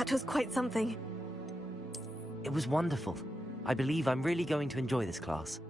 That was quite something. It was wonderful. I believe I'm really going to enjoy this class.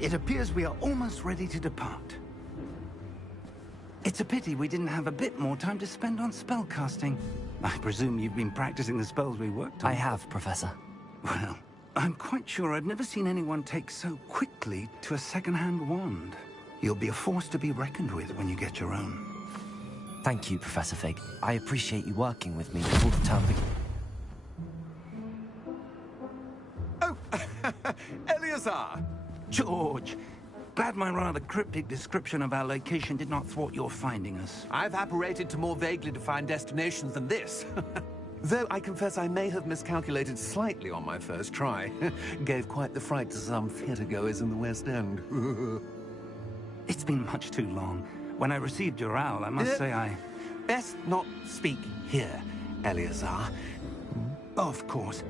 It appears we are almost ready to depart. It's a pity we didn't have a bit more time to spend on spellcasting. I presume you've been practicing the spells we worked on. I have, Professor. Well, I'm quite sure I've never seen anyone take so quickly to a second-hand wand. You'll be a force to be reckoned with when you get your own. Thank you, Professor Fig. I appreciate you working with me before the term begins. Oh, Eleazar! George, glad my rather cryptic description of our location did not thwart your finding us. I've apparated to more vaguely defined destinations than this. Though I confess I may have miscalculated slightly on my first try. Gave quite the fright to some theatre-goers in the West End. It's been much too long. When I received your owl, I must say I... Best not speak here, Eleazar. Of course.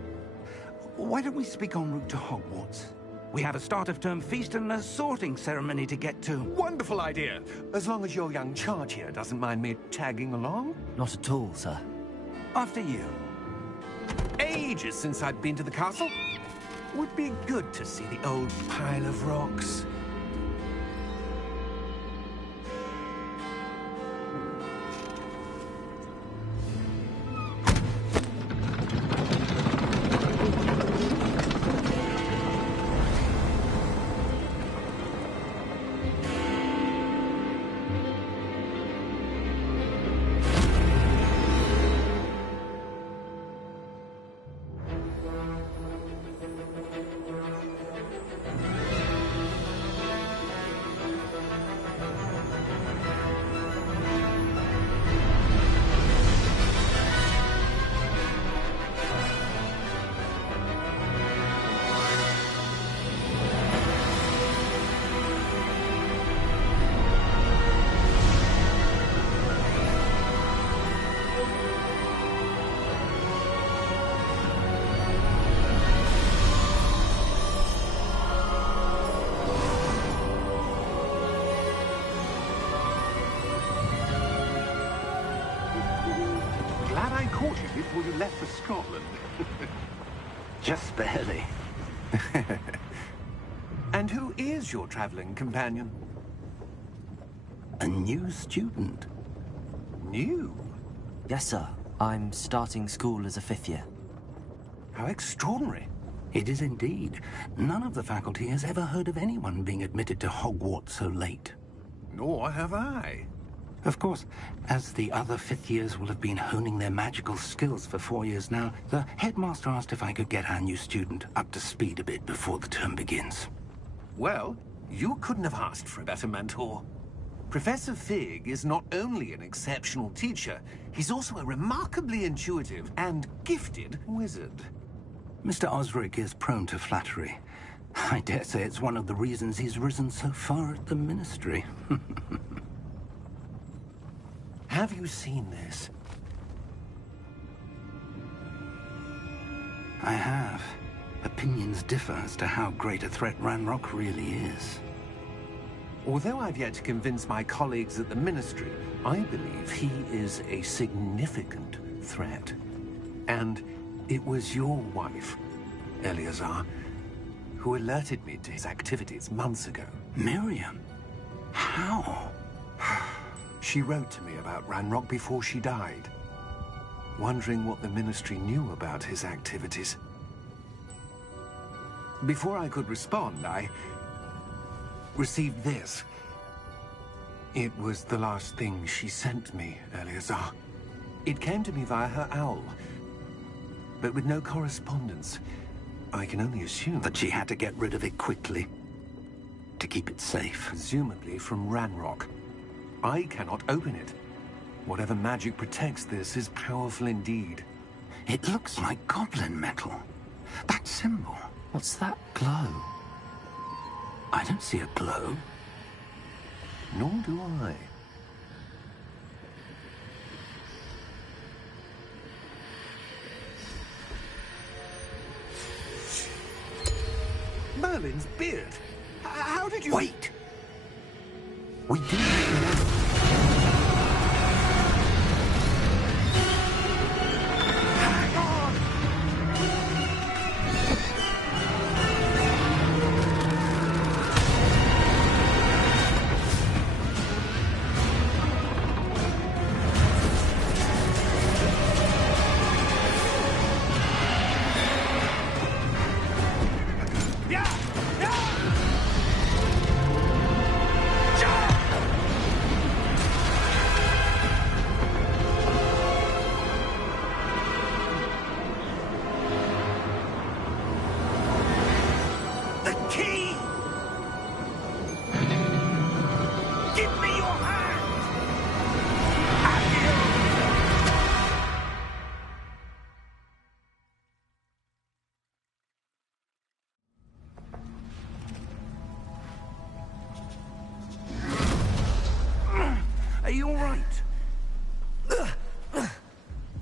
Why don't we speak en route to Hogwarts? We have a start-of-term feast and a sorting ceremony to get to. Wonderful idea! As long as your young charge here doesn't mind me tagging along. Not at all, sir. After you. Ages since I'd been to the castle. Would be good to see the old pile of rocks. Before you left for Scotland. Just barely. And who is your traveling companion? A new student. New? Yes, sir. I'm starting school as a 5th year. How extraordinary. It is indeed. None of the faculty has ever heard of anyone being admitted to Hogwarts so late. Nor have I. Of course, as the other 5th years will have been honing their magical skills for 4 years now, the headmaster asked if I could get our new student up to speed a bit before the term begins. Well, you couldn't have asked for a better mentor. Professor Fig is not only an exceptional teacher, he's also a remarkably intuitive and gifted wizard. Mr. Osric is prone to flattery. I dare say it's one of the reasons he's risen so far at the Ministry. Have you seen this? I have. Opinions differ as to how great a threat Ranrock really is. Although I've yet to convince my colleagues at the Ministry, I believe he is a significant threat. And it was your wife, Eleazar, who alerted me to his activities months ago. Miriam? How? She wrote to me about Ranrock before she died, wondering what the Ministry knew about his activities. Before I could respond, I received this. It was the last thing she sent me, Eleazar. It came to me via her owl, but with no correspondence. I can only assume That she had to get rid of it quickly, to keep it safe. presumably from Ranrock. I cannot open it. Whatever magic protects this is powerful indeed. It looks like goblin metal. That symbol. What's that glow? I don't see a glow. Nor do I. Merlin's beard. How did you... Wait! We didn't... Hang on! Yeah! Yeah! The key! Give me your hand! Are you all right?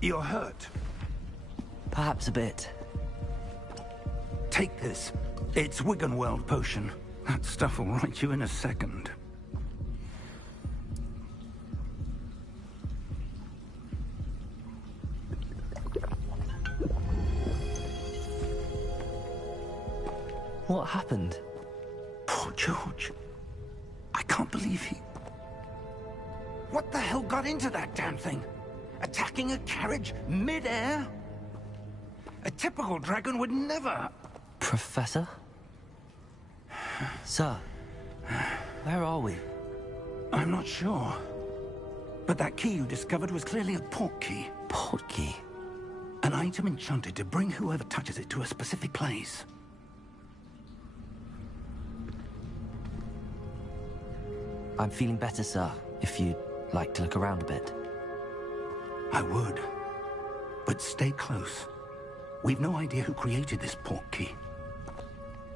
You're hurt. Perhaps a bit. Take this. It's Wiggenweld potion. That stuff will right you in a second. What happened? Poor George. I can't believe he... What the hell got into that damn thing? Attacking a carriage mid-air? A typical dragon would never... Professor? Sir, where are we? I'm not sure. But that key you discovered was clearly a port key. Port key? An item enchanted to bring whoever touches it to a specific place. I'm feeling better, sir, if you'd like to look around a bit. I would. But stay close. We've no idea who created this port key.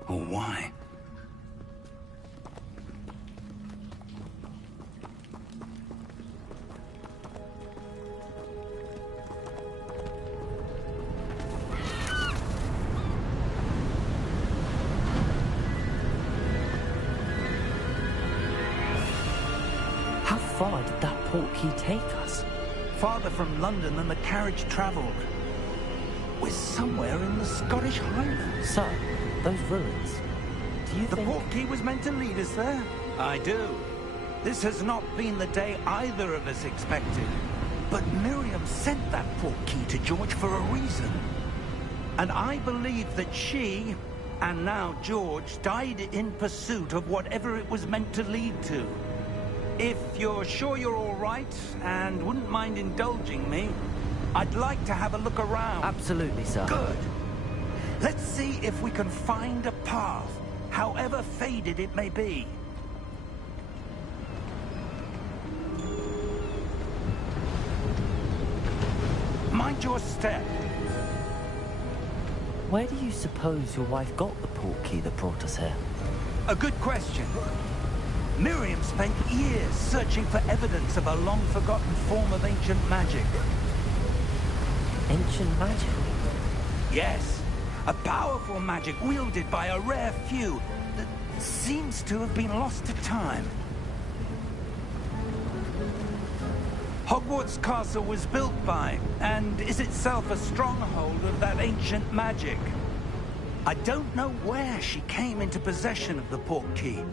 Or why. How far did that port key take us? Farther from London than the carriage traveled. We're somewhere in the Scottish Highlands. Sir, those ruins. Do you The think... port key was meant to lead us there? I do. This has not been the day either of us expected. But Miriam sent that port key to George for a reason. And I believe that she, and now George, died in pursuit of whatever it was meant to lead to. If you're sure you're all right, and wouldn't mind indulging me, I'd like to have a look around. Absolutely, sir. Good. Let's see if we can find a path, however faded it may be. Mind your step. Where do you suppose your wife got the port key that brought us here? A good question. Miriam spent years searching for evidence of a long-forgotten form of ancient magic. Ancient magic? Yes, A powerful magic wielded by a rare few that seems to have been lost to time. Hogwarts Castle was built by, and is itself a stronghold of that ancient magic. I don't know where she came into possession of the Portkey,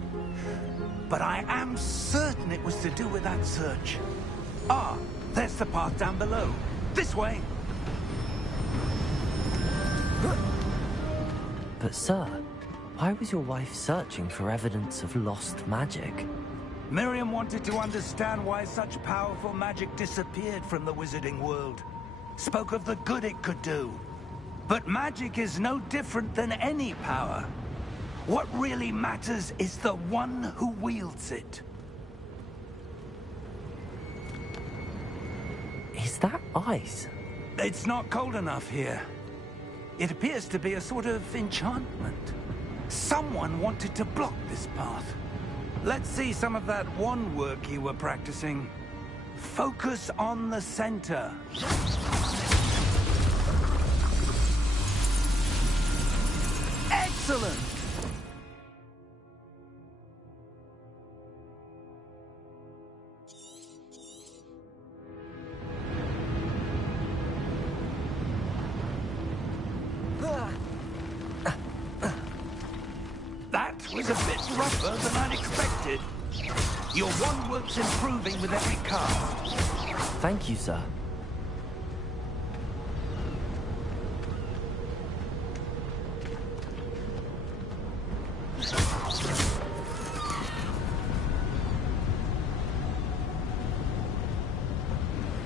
but I am certain it was to do with that search. Ah, there's the path down below. This way! But sir, why was your wife searching for evidence of lost magic? Miriam wanted to understand why such powerful magic disappeared from the wizarding world. Spoke of the good it could do. But magic is no different than any power. What really matters is the one who wields it. Is that ice? It's not cold enough here. It appears to be a sort of enchantment. Someone wanted to block this path. Let's see some of that wand work you were practicing. Focus on the center. Excellent! That was a bit rougher than I'd expected. Your wand work's improving with every cast. Thank you, sir.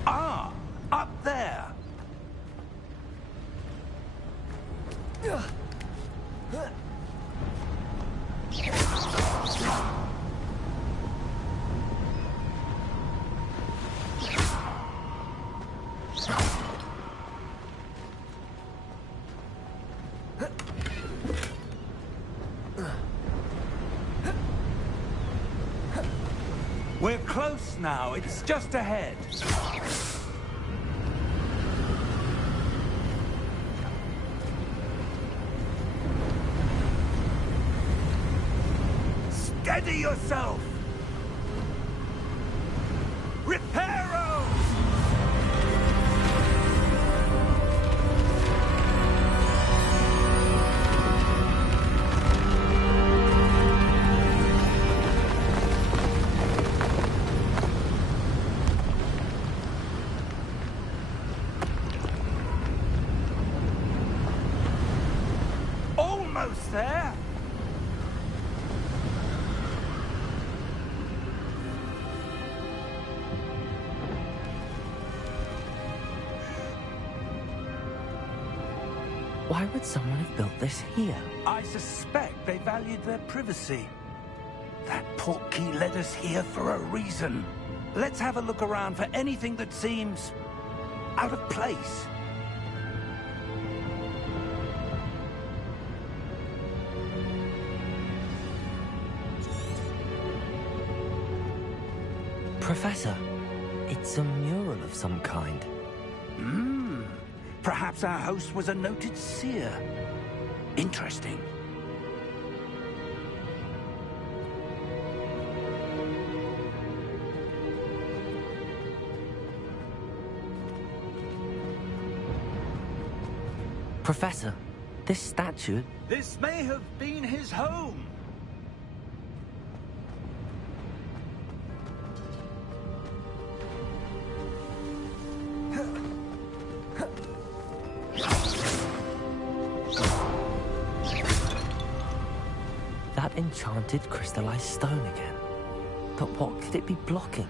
Ah, up there. We're close now. It's just ahead. Steady yourself! Reparo! Almost there! Why would someone have built this here? I suspect they valued their privacy. That Portkey led us here for a reason. Let's have a look around for anything that seems out of place. Professor, it's a mural of some kind. Perhaps our host was a noted seer. Interesting. Professor, this statue... This may have been his home. That enchanted crystallized stone again. But what could it be blocking?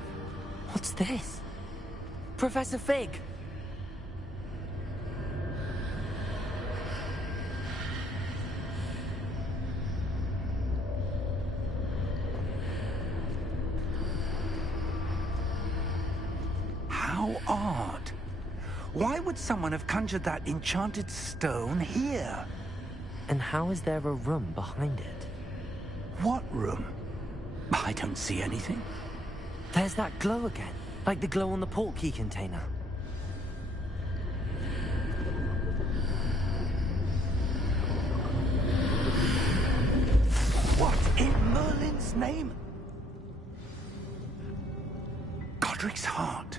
What's this? Professor Fig! How odd. Why would someone have conjured that enchanted stone here? And how is there a room behind it? What room? I don't see anything. There's that glow again, like the glow on the Portkey container. name? Godric's heart.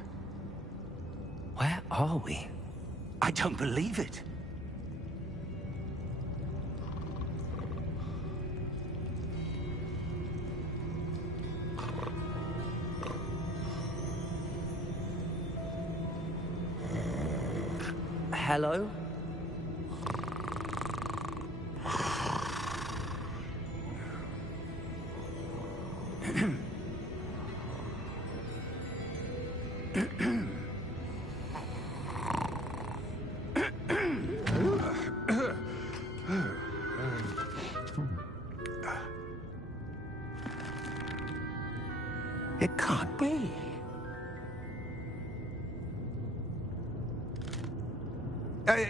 Where are we? I don't believe it. Hello? It can't be.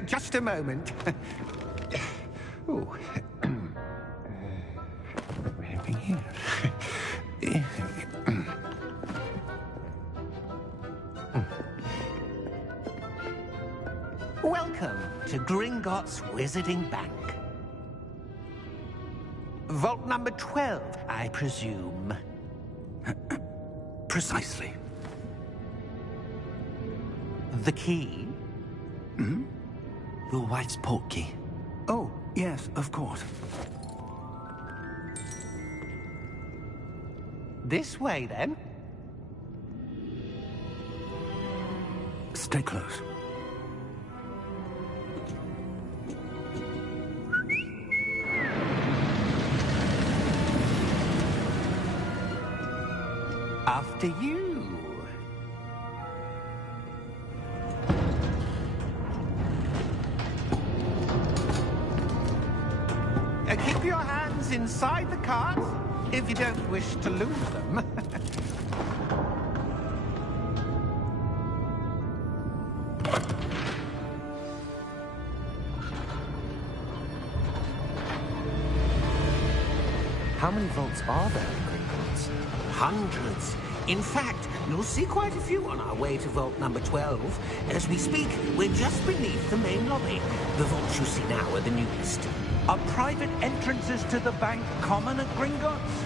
Just a moment. Oh. Anything here? Welcome to Gringotts Wizarding Bank. Vault number 12, I presume. Precisely. The key? Your wife's portkey. Oh, yes, of course. This way, then. Stay close. After you. Keep your hands inside the cart if you don't wish to lose them. How many vaults are there in Gringotts? Hundreds. In fact, you'll see quite a few on our way to vault number 12. As we speak, we're just beneath the main lobby. The vaults you see now are the newest. Are private entrances to the bank common at Gringotts?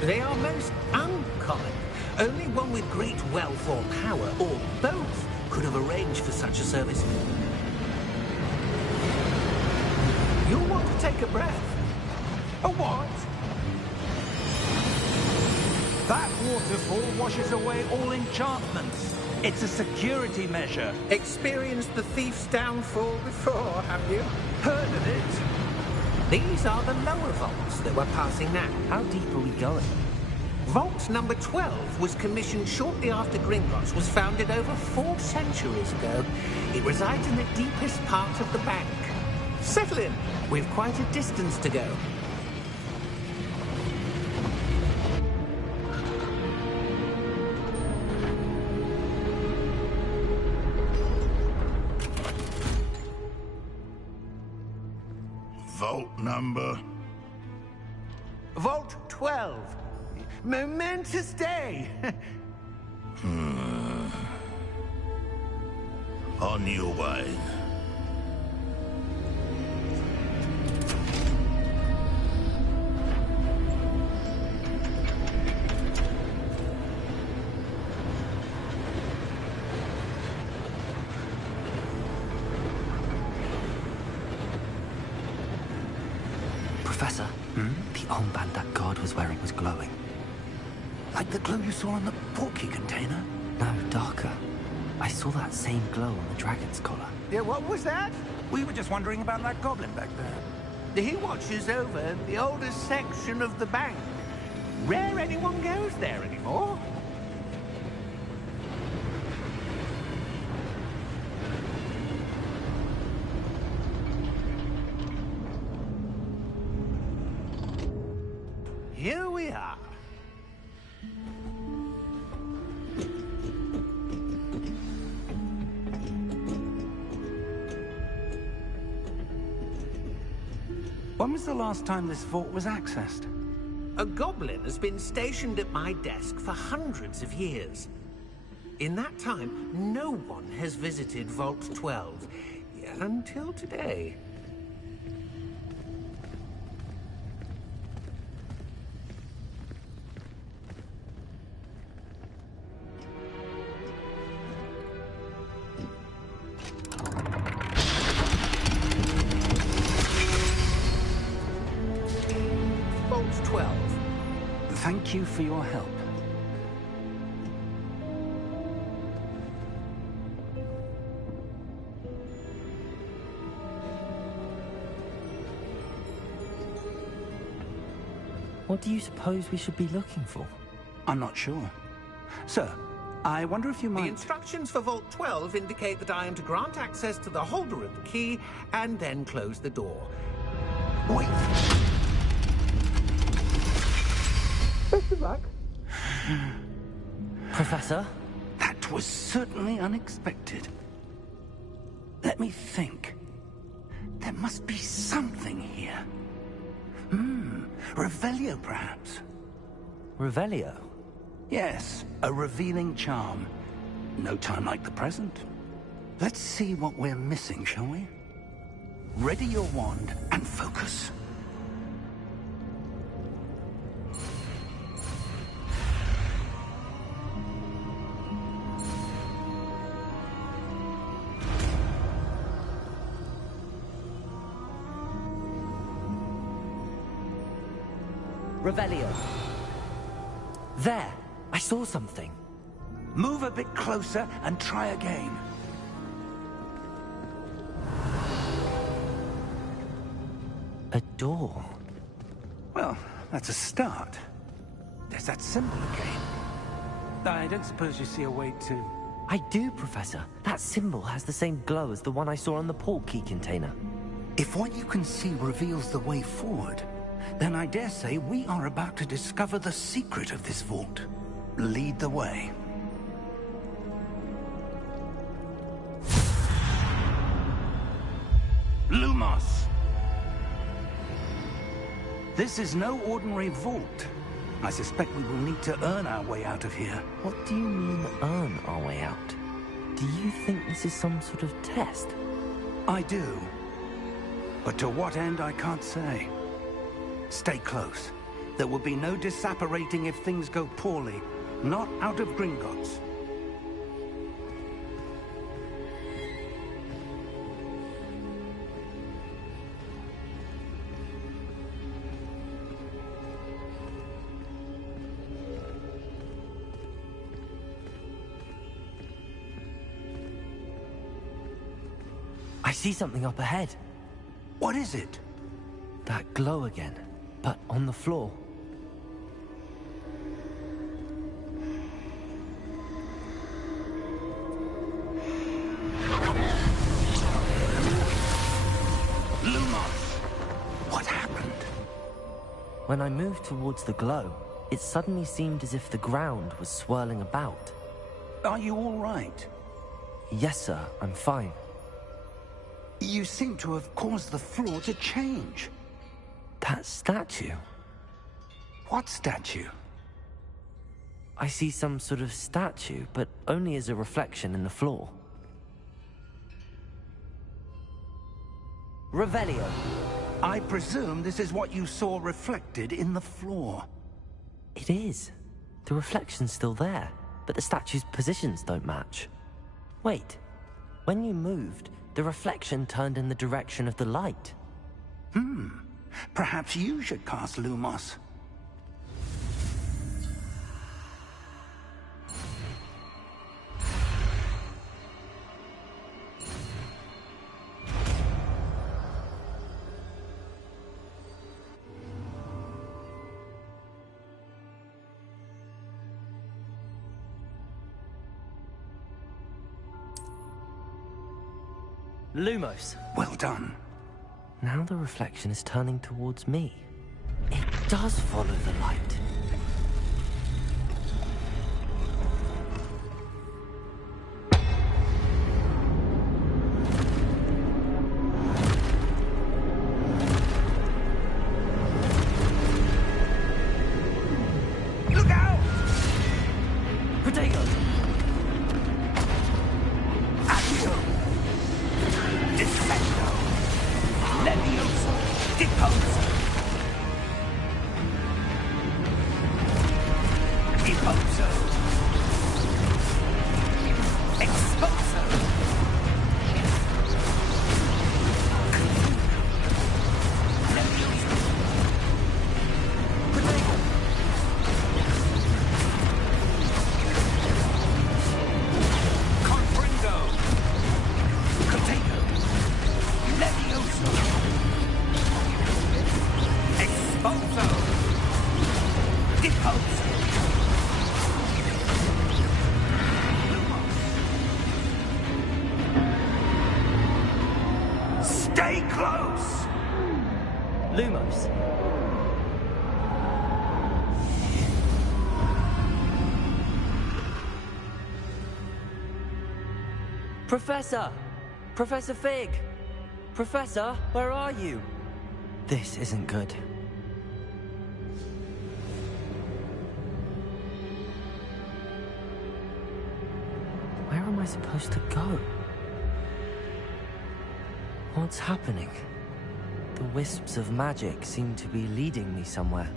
They are most uncommon. Only one with great wealth or power, or both, could have arranged for such a service. You'll want to take a breath. A what? That waterfall washes away all enchantments. It's a security measure. Experienced the thief's downfall before, have you? Heard of it? These are the lower vaults that we're passing now. How deep are we going? Vault number 12 was commissioned shortly after Gringotts was founded over 4 centuries ago. It resides in the deepest part of the bank. Settle in. We've quite a distance to go. Vault number? Vault 12. Momentous day. On your way. Professor, the armband that guard was wearing was glowing. Like the glow you saw on the portkey container? No, darker. I saw that same glow on the dragon's collar. Yeah, what was that? We were just wondering about that goblin back there. He watches over the oldest section of the bank. Rare anyone goes there anymore. Here we are. When was the last time this vault was accessed? A goblin has been stationed at my desk for hundreds of years. In that time, no one has visited Vault 12, until today. Vault 12. Thank you for your help. What do you suppose we should be looking for? I'm not sure. Sir, I wonder if you The might... instructions for Vault 12 indicate that I am to grant access to the holder of the key and then close the door. Wait! Best of luck. Professor? That was certainly unexpected. Let me think. There must be something here. Revelio, perhaps? Revelio? Yes, a revealing charm. No time like the present. Let's see what we're missing, shall we? Ready your wand and focus. Revelio. There! I saw something. Move a bit closer and try again. A door. Well, that's a start. There's that symbol again. I don't suppose you see a way to... I do, Professor. That symbol has the same glow as the one I saw on the port key container. If what you can see reveals the way forward, then I dare say we are about to discover the secret of this vault. Lead the way. Lumos! This is no ordinary vault. I suspect we will need to earn our way out of here. What do you mean, earn our way out? Do you think this is some sort of test? I do. But to what end, I can't say. Stay close. There will be no disapparating if things go poorly. Not out of Gringotts. I see something up ahead. What is it? That glow again, but on the floor. Lumos! What happened? When I moved towards the glow, it suddenly seemed as if the ground was swirling about. Are you all right? Yes, sir, I'm fine. You seem to have caused the floor to change. That statue? What statue? I see some sort of statue, but only as a reflection in the floor. Revelio. I presume this is what you saw reflected in the floor. It is. The reflection's still there, but the statue's positions don't match. Wait. When you moved, the reflection turned in the direction of the light. Perhaps you should cast Lumos. Lumos. Well done. Now the reflection is turning towards me. It does follow the light. Look out! Protego! Accio! Defendo! Levioso! Deposo! Deposo! Exposo! Levioso! coast! Stay close! Lumos. Professor! Professor Fig! Professor, where are you? This isn't good. Where am I supposed to go? What's happening? The wisps of magic seem to be leading me somewhere.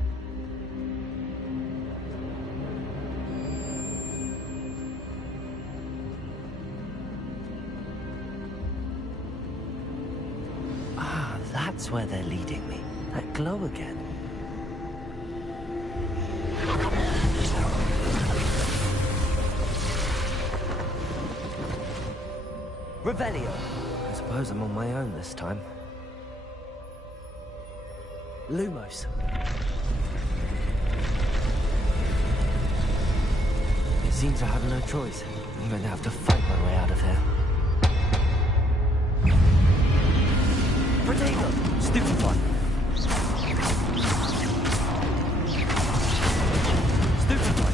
Ah, that's where they're leading me. That glow again. Revelio. I suppose I'm on my own this time. Lumos. It seems I have no choice. I'm going to have to fight my way out of here. Protego! Stupefy! Stupefy!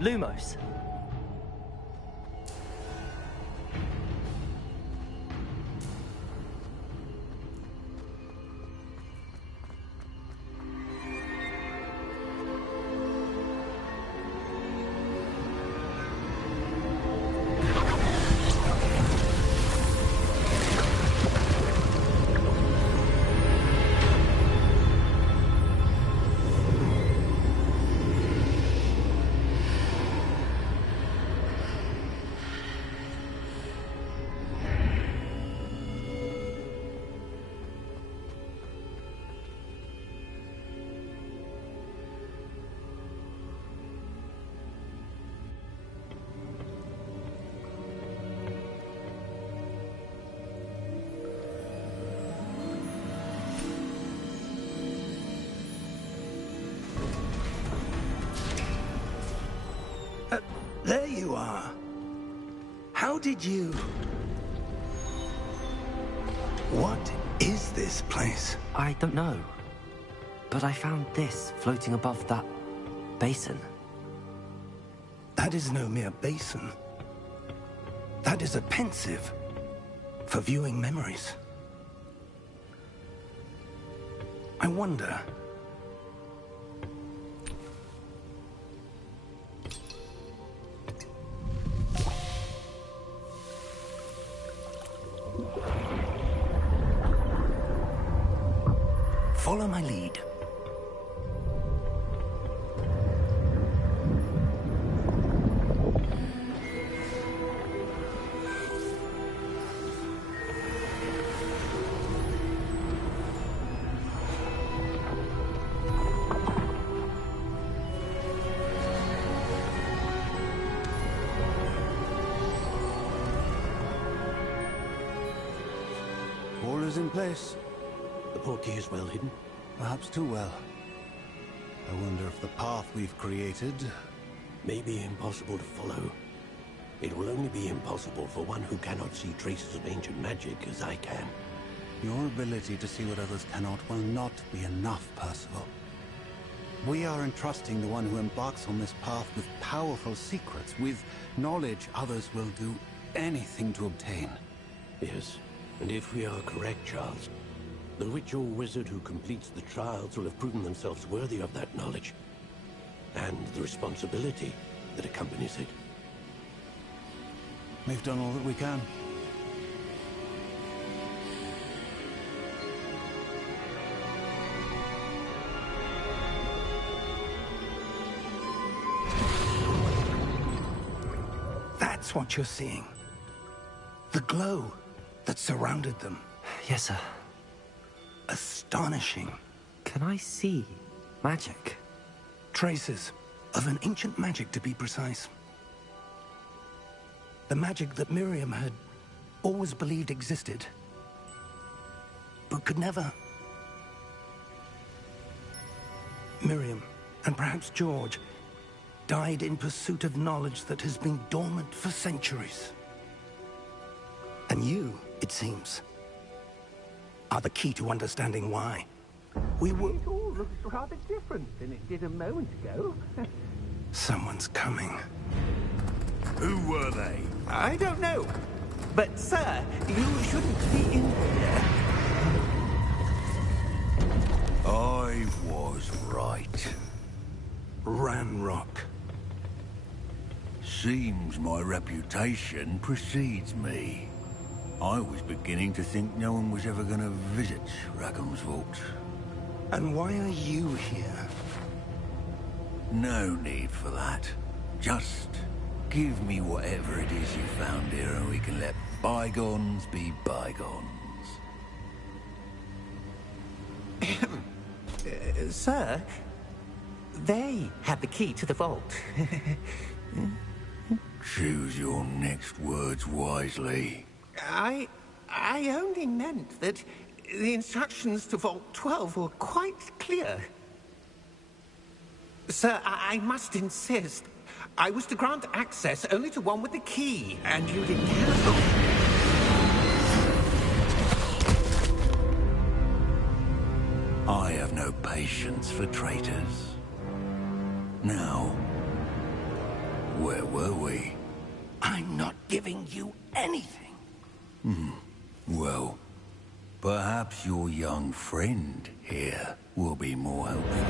Lumos. There you are. How did you... What is this place? I don't know. But I found this floating above that basin. That is no mere basin. That is a pensive for viewing memories. I wonder... Follow my lead. place. The portkey is well hidden. Perhaps too well. I wonder if the path we've created... May be impossible to follow. It will only be impossible for one who cannot see traces of ancient magic as I can. Your ability to see what others cannot will not be enough, Percival. We are entrusting the one who embarks on this path with powerful secrets, with knowledge others will do anything to obtain. Yes, and if we are correct, Charles, the witch or wizard who completes the trials will have proven themselves worthy of that knowledge, and the responsibility that accompanies it. We've done all that we can. That's what you're seeing. The glow that surrounded them. Yes, sir. Astonishing. Can I see magic? Traces of an ancient magic, to be precise. The magic that Miriam had always believed existed, but could never. Miriam, and perhaps George, died in pursuit of knowledge that has been dormant for centuries. And you, it seems, are the key to understanding why. We were... It all looks rather different than it did a moment ago. Someone's coming. Who were they? I don't know. But, sir, you shouldn't be in here. I was right. Ranrock. Seems my reputation precedes me. I was beginning to think no one was ever going to visit Rackham's Vault. And why are you here? No need for that. Just give me whatever it is you found here and we can let bygones be bygones. Sir, they had the key to the vault. Choose your next words wisely. I only meant that the instructions to Vault 12 were quite clear. Sir, I must insist. I was to grant access only to one with the key, and you didn't cancel. I have no patience for traitors. Now, where were we? I'm not giving you anything. Well, perhaps your young friend here will be more helpful.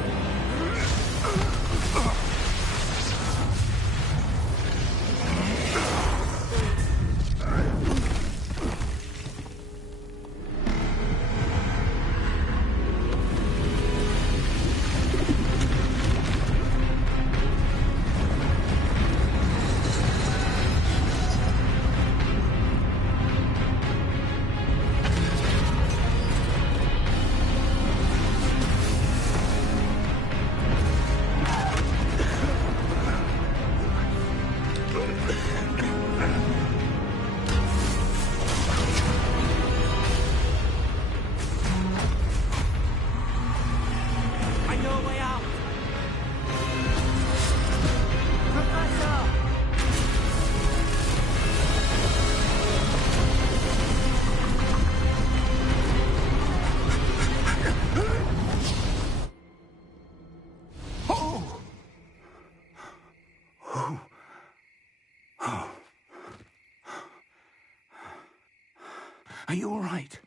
Are you all right?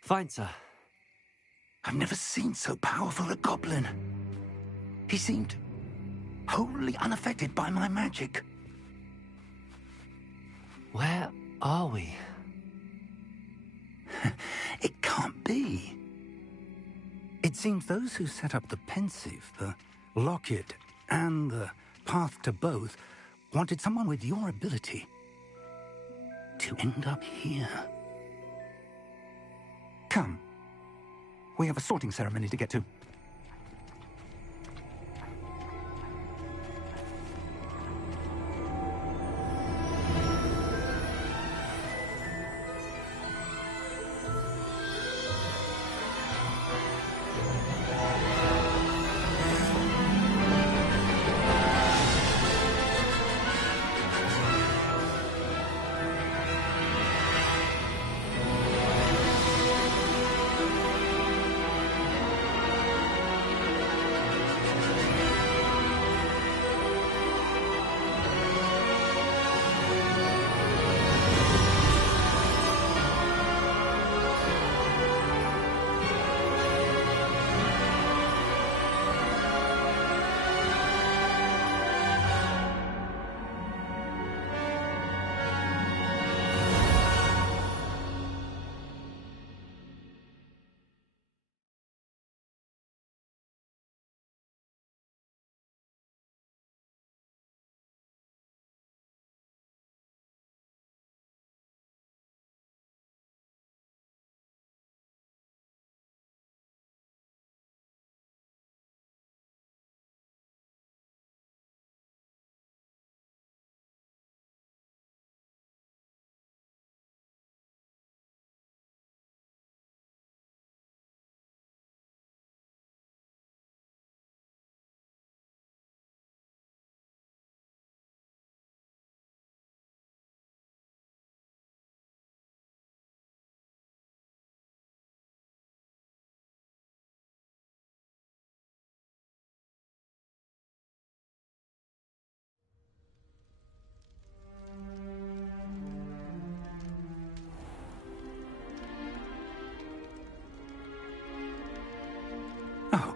Fine, sir. I've never seen so powerful a goblin. He seemed wholly unaffected by my magic. Where are we? It can't be. It seems those who set up the Pensieve, the Locket, and the Path to Both wanted someone with your ability to end up here. Come. We have a sorting ceremony to get to.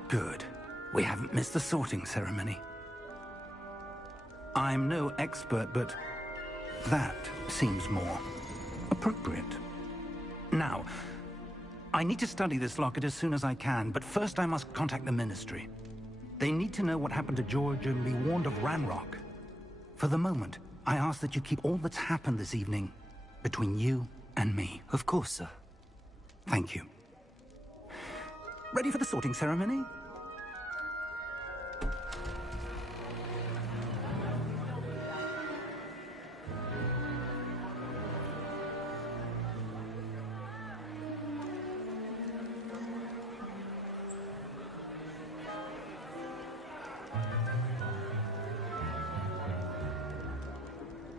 Good. We haven't missed the sorting ceremony. I'm no expert, but that seems more appropriate. Now, I need to study this locket as soon as I can, but first I must contact the Ministry. They need to know what happened to George and be warned of Ranrock. For the moment, I ask that you keep all that's happened this evening between you and me. Of course, sir. Thank you. Ready for the sorting ceremony?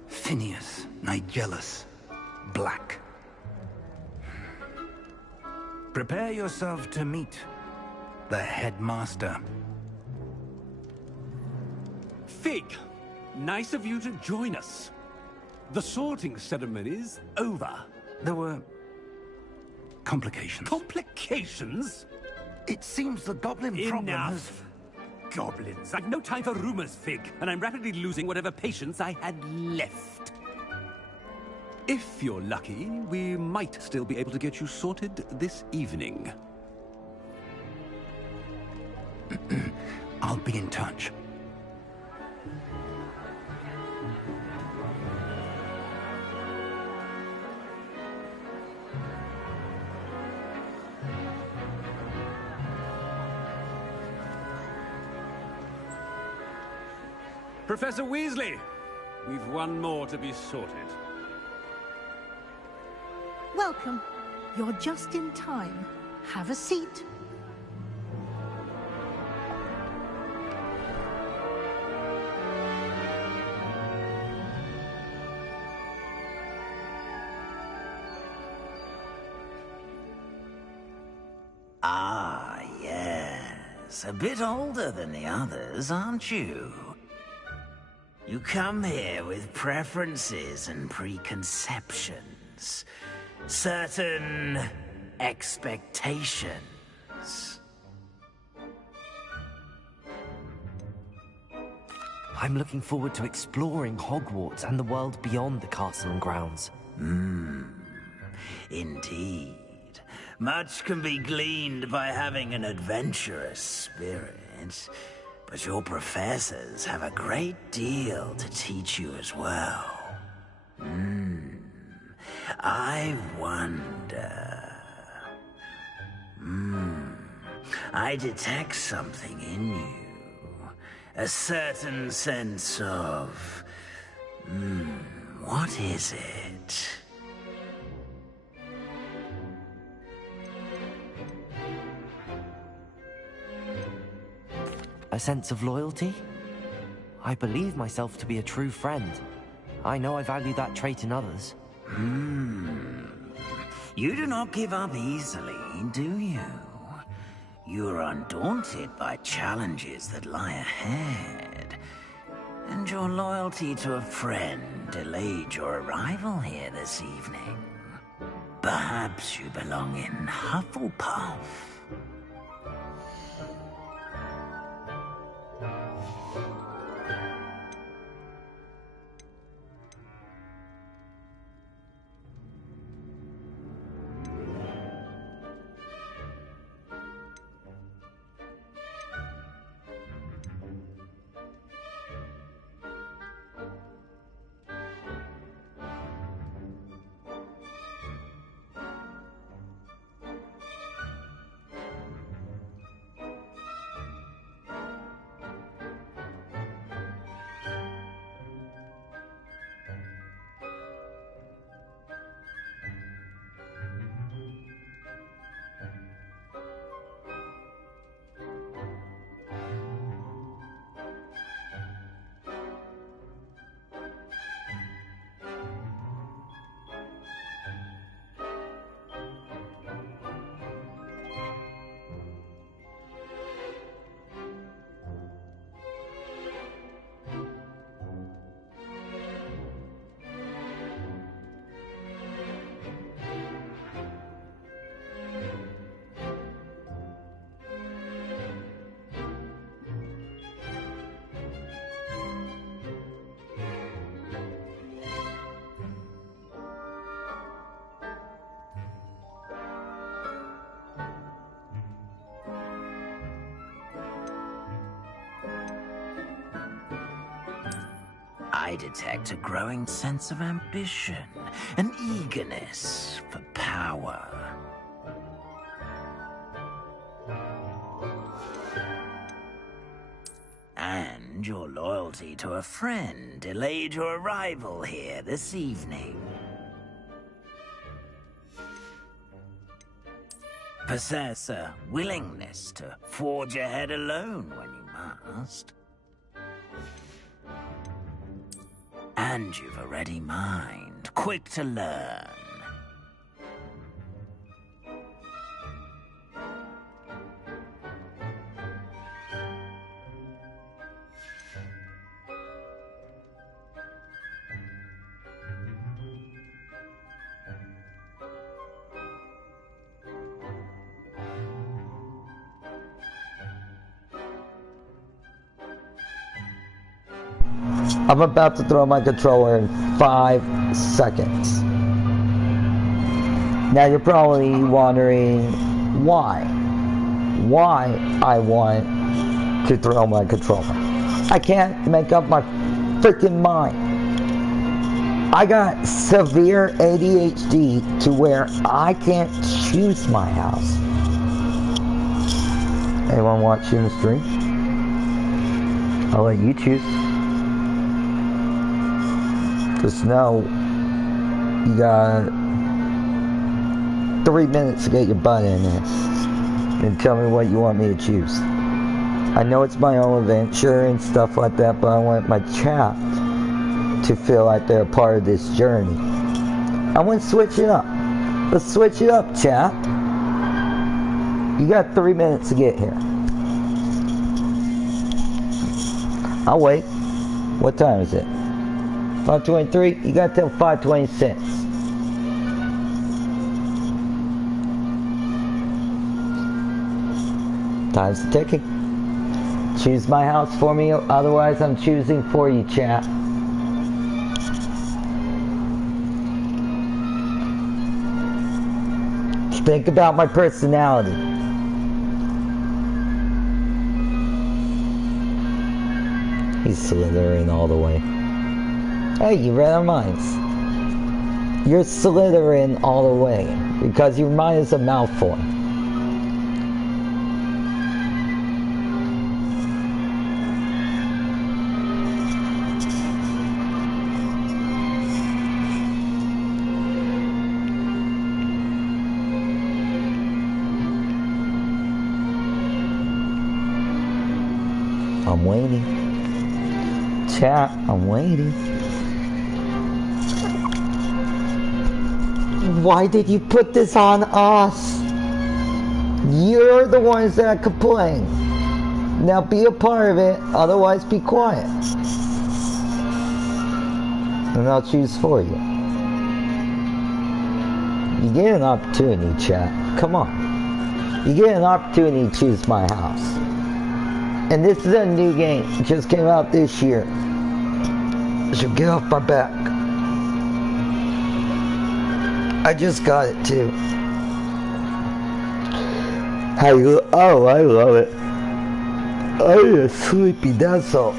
Phineas Nigellus Black. Prepare yourself to meet the headmaster. Fig, nice of you to join us. The sorting ceremony's over. There were complications. Complications? It seems the goblin problem has... Enough. Goblins. I've no time for rumors, Fig, and I'm rapidly losing whatever patience I had left. If you're lucky, we might still be able to get you sorted this evening. I'll be in touch. Professor Weasley, we've one more to be sorted. Welcome. You're just in time. Have a seat. Ah, yes. A bit older than the others, aren't you? You come here with preferences and preconceptions. Certain expectations. I'm looking forward to exploring Hogwarts and the world beyond the castle and grounds. Indeed. Much can be gleaned by having an adventurous spirit, but your professors have a great deal to teach you as well. I wonder... I detect something in you. A certain sense of... what is it? A sense of loyalty? I believe myself to be a true friend. I know I value that trait in others. You do not give up easily, do you? You are undaunted by challenges that lie ahead. And your loyalty to a friend delayed your arrival here this evening. Perhaps you belong in Hufflepuff. I detect a growing sense of ambition, an eagerness for power. And your loyalty to a friend delayed your arrival here this evening. Possess a willingness to forge ahead alone when you must. And you've a ready mind, quick to learn. I'm about to throw my controller in 5 seconds. Now you're probably wondering why I want to throw my controller. I can't make up my freaking mind. I got severe ADHD to where I can't choose my house. Anyone watching the stream? I'll let you choose. Just know you got 3 minutes to get your butt in there and tell me what you want me to choose. I know it's my own adventure and stuff like that, but I want my chat to feel like they're a part of this journey. I want to switch it up. Let's switch it up, chat. You got 3 minutes to get here. I'll wait. What time is it? 5:23? You got till 5:26. Time's ticking. Choose my house for me, otherwise I'm choosing for you, chat. Think about my personality. He's Slytherin all the way. Hey, you read our minds. You're Slytherin all the way, because your mind is a Malfoy. I'm waiting. Chat, I'm waiting. Why did you put this on us? You're the ones that complain. Now be a part of it, otherwise be quiet. And I'll choose for you. You get an opportunity, chat. Come on. You get an opportunity to choose my house. And this is a new game. It just came out this year. So get off my back. I just got it too. I love it. I'm just sleepy, that's all.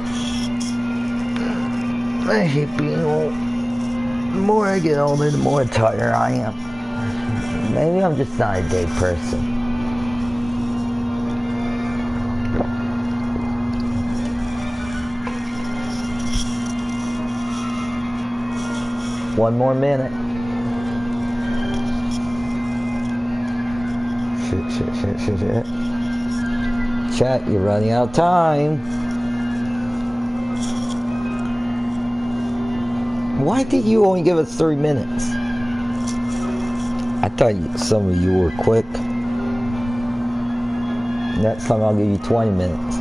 I hate being old. The more I get older, the more tired I am. Maybe I'm just not a day person. One more minute. Shit. Chat, you're running out of time. Why did you only give us 3 minutes? I thought some of you were quick. Next time I'll give you 20 minutes.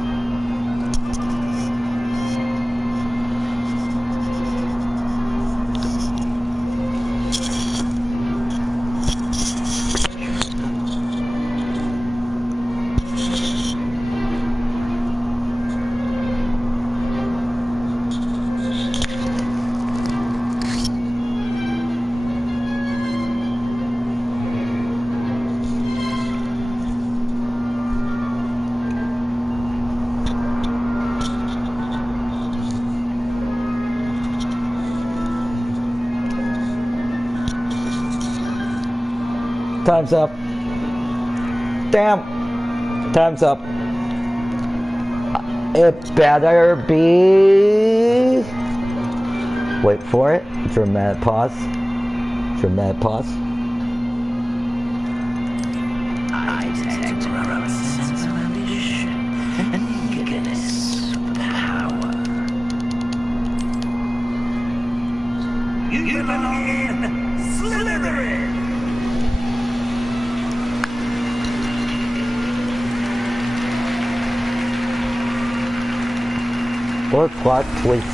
Time's up. Damn. Time's up. It better be... Wait for it. Dramatic pause. Dramatic pause. I detect a growing sense of ambition and eagerness for power. You belong in Slytherin! Or plot twist.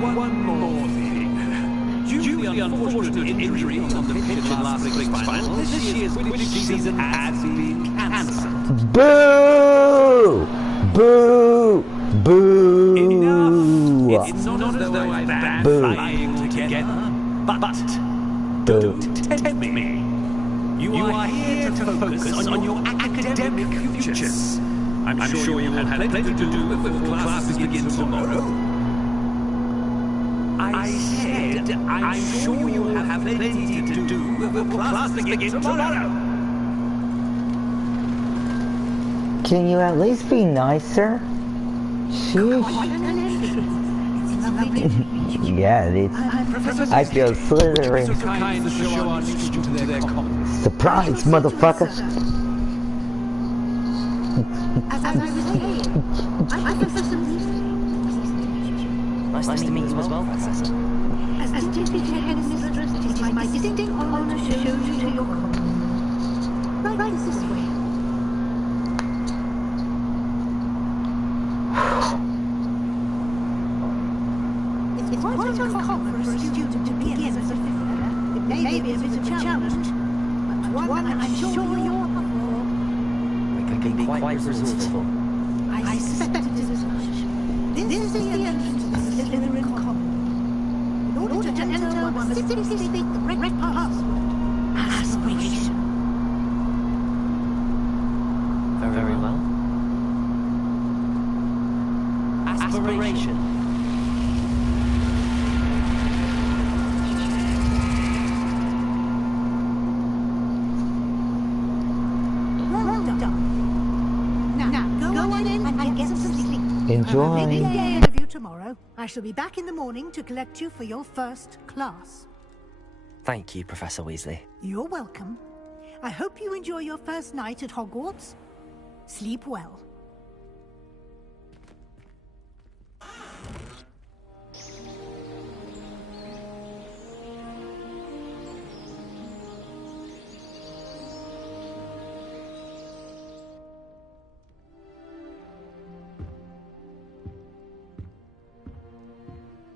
One more thing. Due to the unfortunate injury on the pitch in last week's final, this year's Quidditch season has been cancelled. Boo! Boo! Boo! It's not as though I banned flying together, but don't tempt me. You are here to focus on your academic futures. I'm sure you will have plenty to do before classes begin tomorrow. I said, I'm sure you will have plenty to do before classes begin tomorrow. Can you at least be nicer? Sheesh. Yeah, I feel Slytherin. Surprise, motherfucker! Nice to meet you as well, Professor. As Deputy Headmistress, it is my distinct honor to show you to your common. Right this way. It's quite uncommon for a student to begin as a fifth. It may be a bit of a challenge, but one I'm sure you're up for. We can be quite resourceful. I suspected as much. This is the entrance to the Slytherin Common. In order to enter, one must simply speak the correct password. Aspiration. Very well. Aspiration. Well done. Now, go on in and get some sleep. Enjoy. Big day interview tomorrow. I shall be back in the morning to collect you for your first class. Thank you, Professor Weasley. You're welcome. I hope you enjoy your first night at Hogwarts. Sleep well.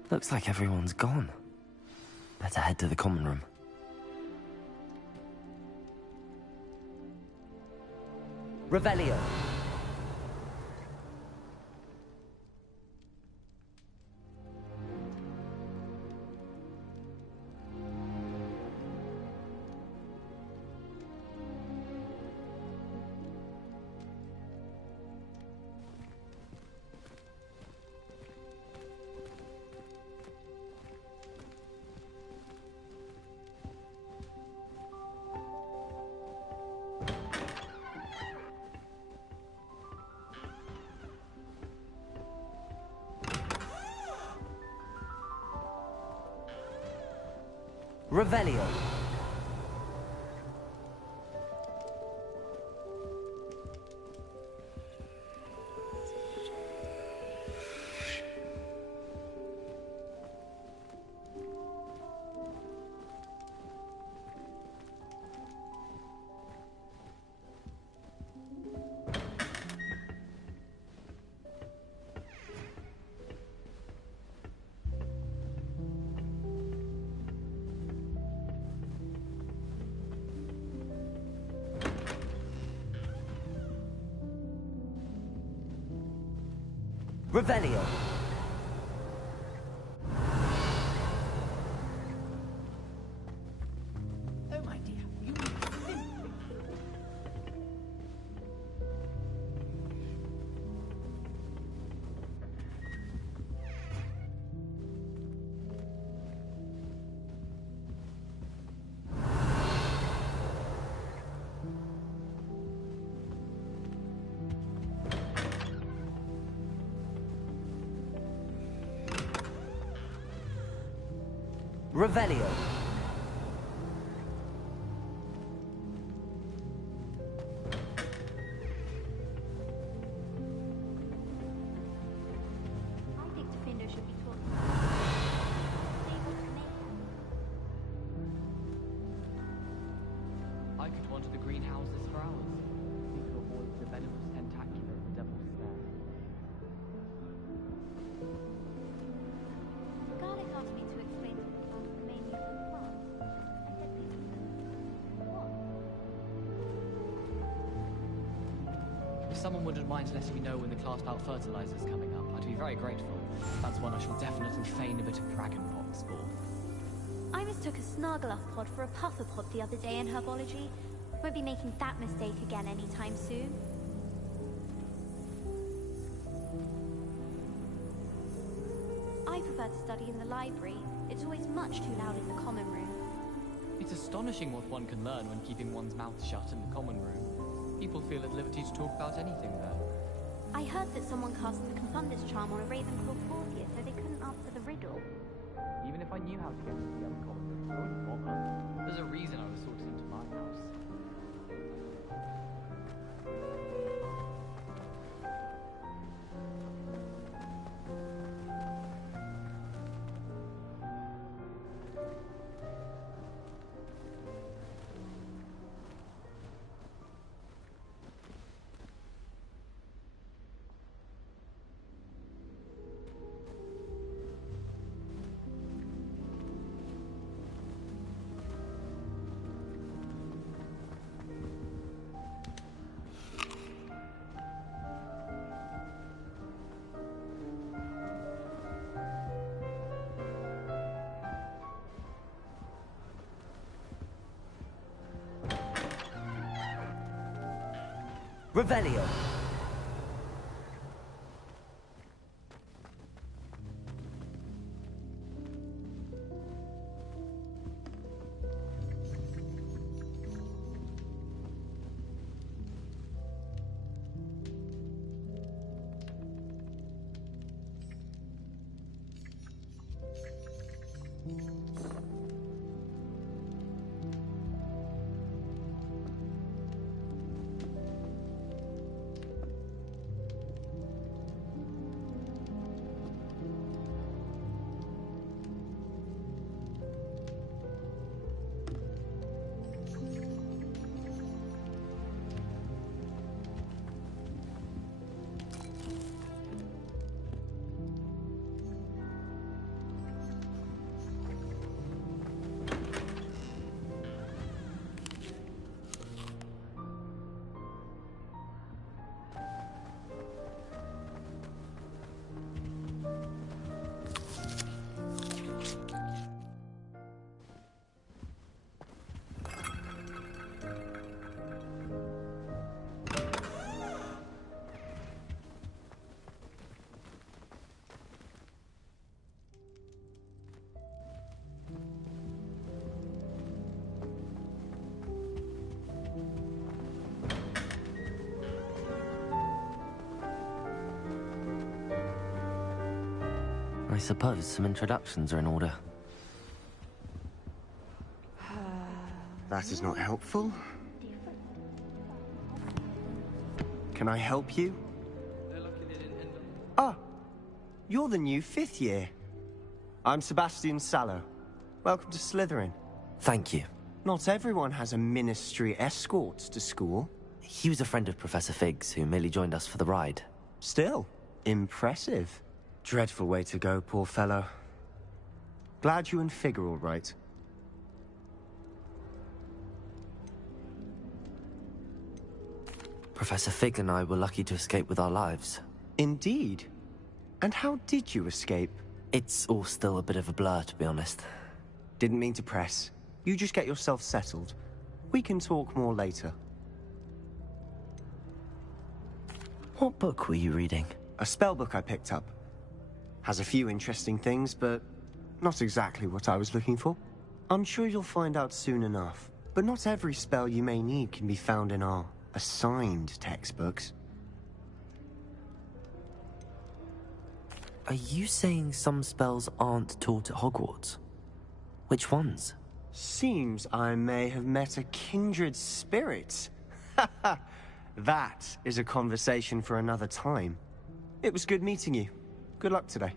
Looks like everyone's gone. Better head to the common room. Revelio. Revelio. Revelio. Oh, my dear, you Revelio. I think Defender should be taught. I could wander the greenhouses for hours. Seek to avoid the venomous tentacula of the devil's snare. Garlic asked me to explain to the class the main use of plants. I said please. What? If someone wouldn't mind letting me know when the class bout fertilizer's coming up, I'd be very grateful. That's one I shall definitely feign a bit of dragonpox for. I mistook a Snargluff pod for a puffer pod the other day in herbology. Won't be making that mistake again anytime soon. I prefer to study in the library. It's always much too loud in the common room. It's astonishing what one can learn when keeping one's mouth shut in the common room. People feel at liberty to talk about anything there. I heard that someone cast the Confundus charm on a Ravenclaw courtier so they couldn't answer the riddle. Even if I knew how to get into the other common room, I wouldn't bother. There's a reason I was sorted into my house. Revelio. I suppose some introductions are in order. That is not helpful. Can I help you? Ah, you're the new 5th year. I'm Sebastian Sallow. Welcome to Slytherin. Thank you. Not everyone has a ministry escort to school. He was a friend of Professor Fig's who merely joined us for the ride. Still, impressive. Dreadful way to go, poor fellow. Glad you and Fig are all right. Professor Fig and I were lucky to escape with our lives. Indeed. And how did you escape? It's all still a bit of a blur, to be honest. Didn't mean to press. You just get yourself settled. We can talk more later. What book were you reading? A spellbook I picked up. Has a few interesting things, but not exactly what I was looking for. I'm sure you'll find out soon enough. But not every spell you may need can be found in our assigned textbooks. Are you saying some spells aren't taught at Hogwarts? Which ones? Seems I may have met a kindred spirit. That is a conversation for another time. It was good meeting you. Good luck today.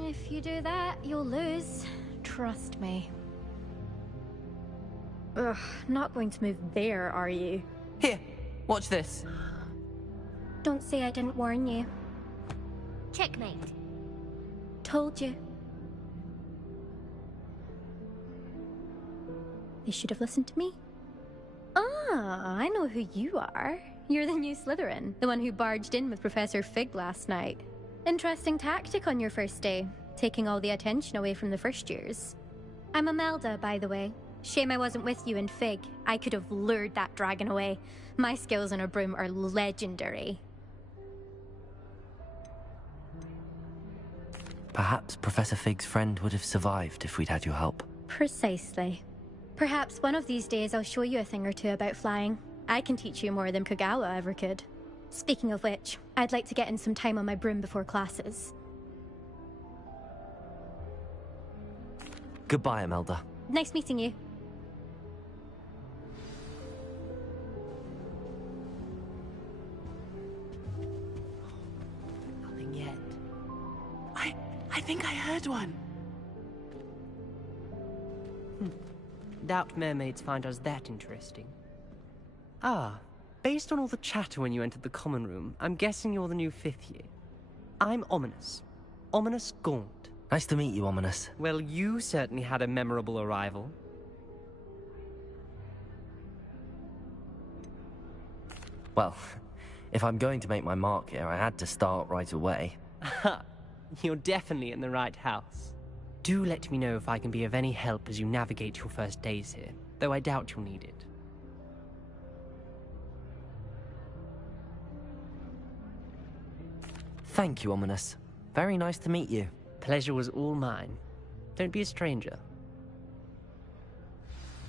If you do that, you'll lose. Trust me. Ugh, not going to move there, are you? Here, watch this. Don't say I didn't warn you. Checkmate. Told you. They should have listened to me. Ah, I know who you are. You're the new Slytherin, the one who barged in with Professor Fig last night. Interesting tactic on your first day, taking all the attention away from the first years. I'm Imelda, by the way. Shame I wasn't with you in Fig. I could have lured that dragon away. My skills on a broom are legendary. Perhaps Professor Fig's friend would have survived if we'd had your help. Precisely. Perhaps one of these days I'll show you a thing or two about flying. I can teach you more than Kogawa ever could. Speaking of which, I'd like to get in some time on my broom before classes. Goodbye, Imelda. Nice meeting you. Nothing yet. I think I heard one. Doubt mermaids find us that interesting. Ah, based on all the chatter when you entered the common room, I'm guessing you're the new 5th year. I'm Ominis. Ominis Gaunt. Nice to meet you, Ominis. Well, you certainly had a memorable arrival. Well, if I'm going to make my mark here, I had to start right away. You're definitely in the right house. Do let me know if I can be of any help as you navigate your first days here, though I doubt you'll need it. Thank you, Ominis. Very nice to meet you. Pleasure was all mine. Don't be a stranger.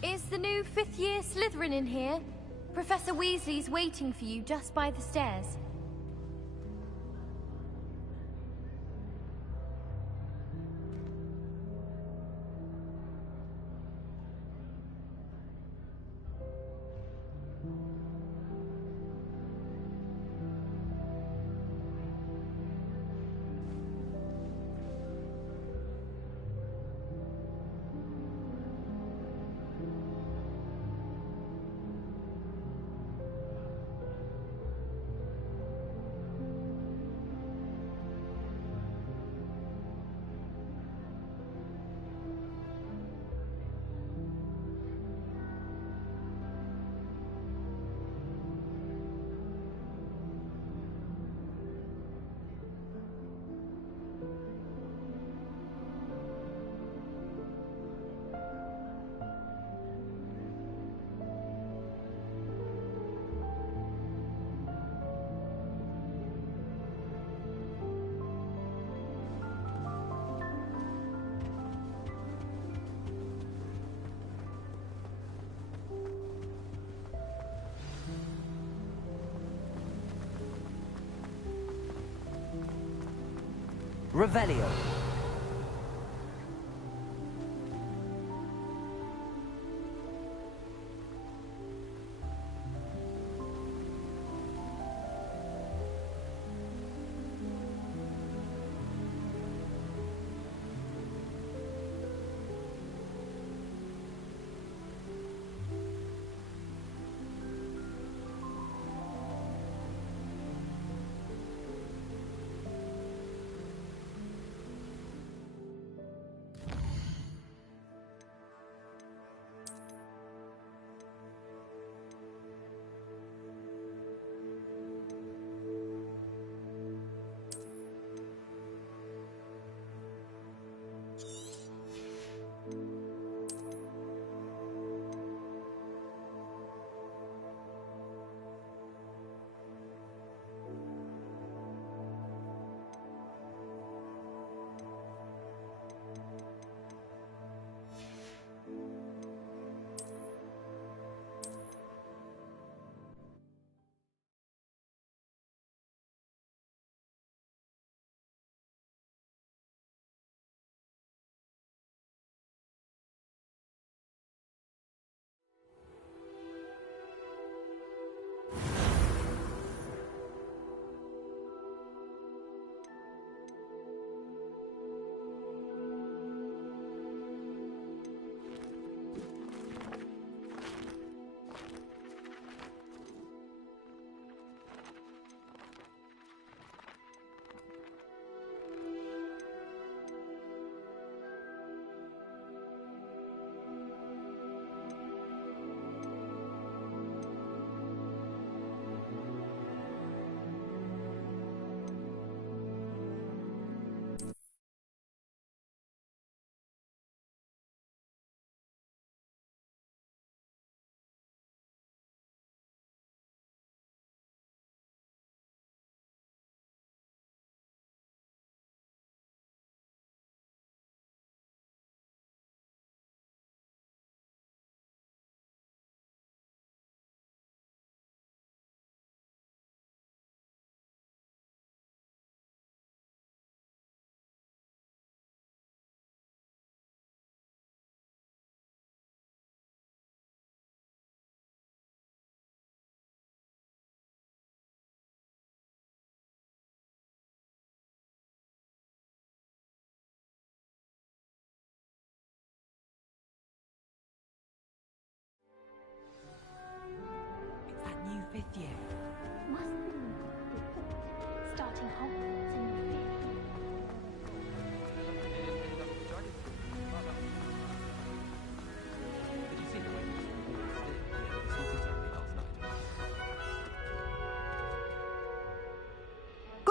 Is the new 5th year Slytherin in here? Professor Weasley's waiting for you just by the stairs. Revelio.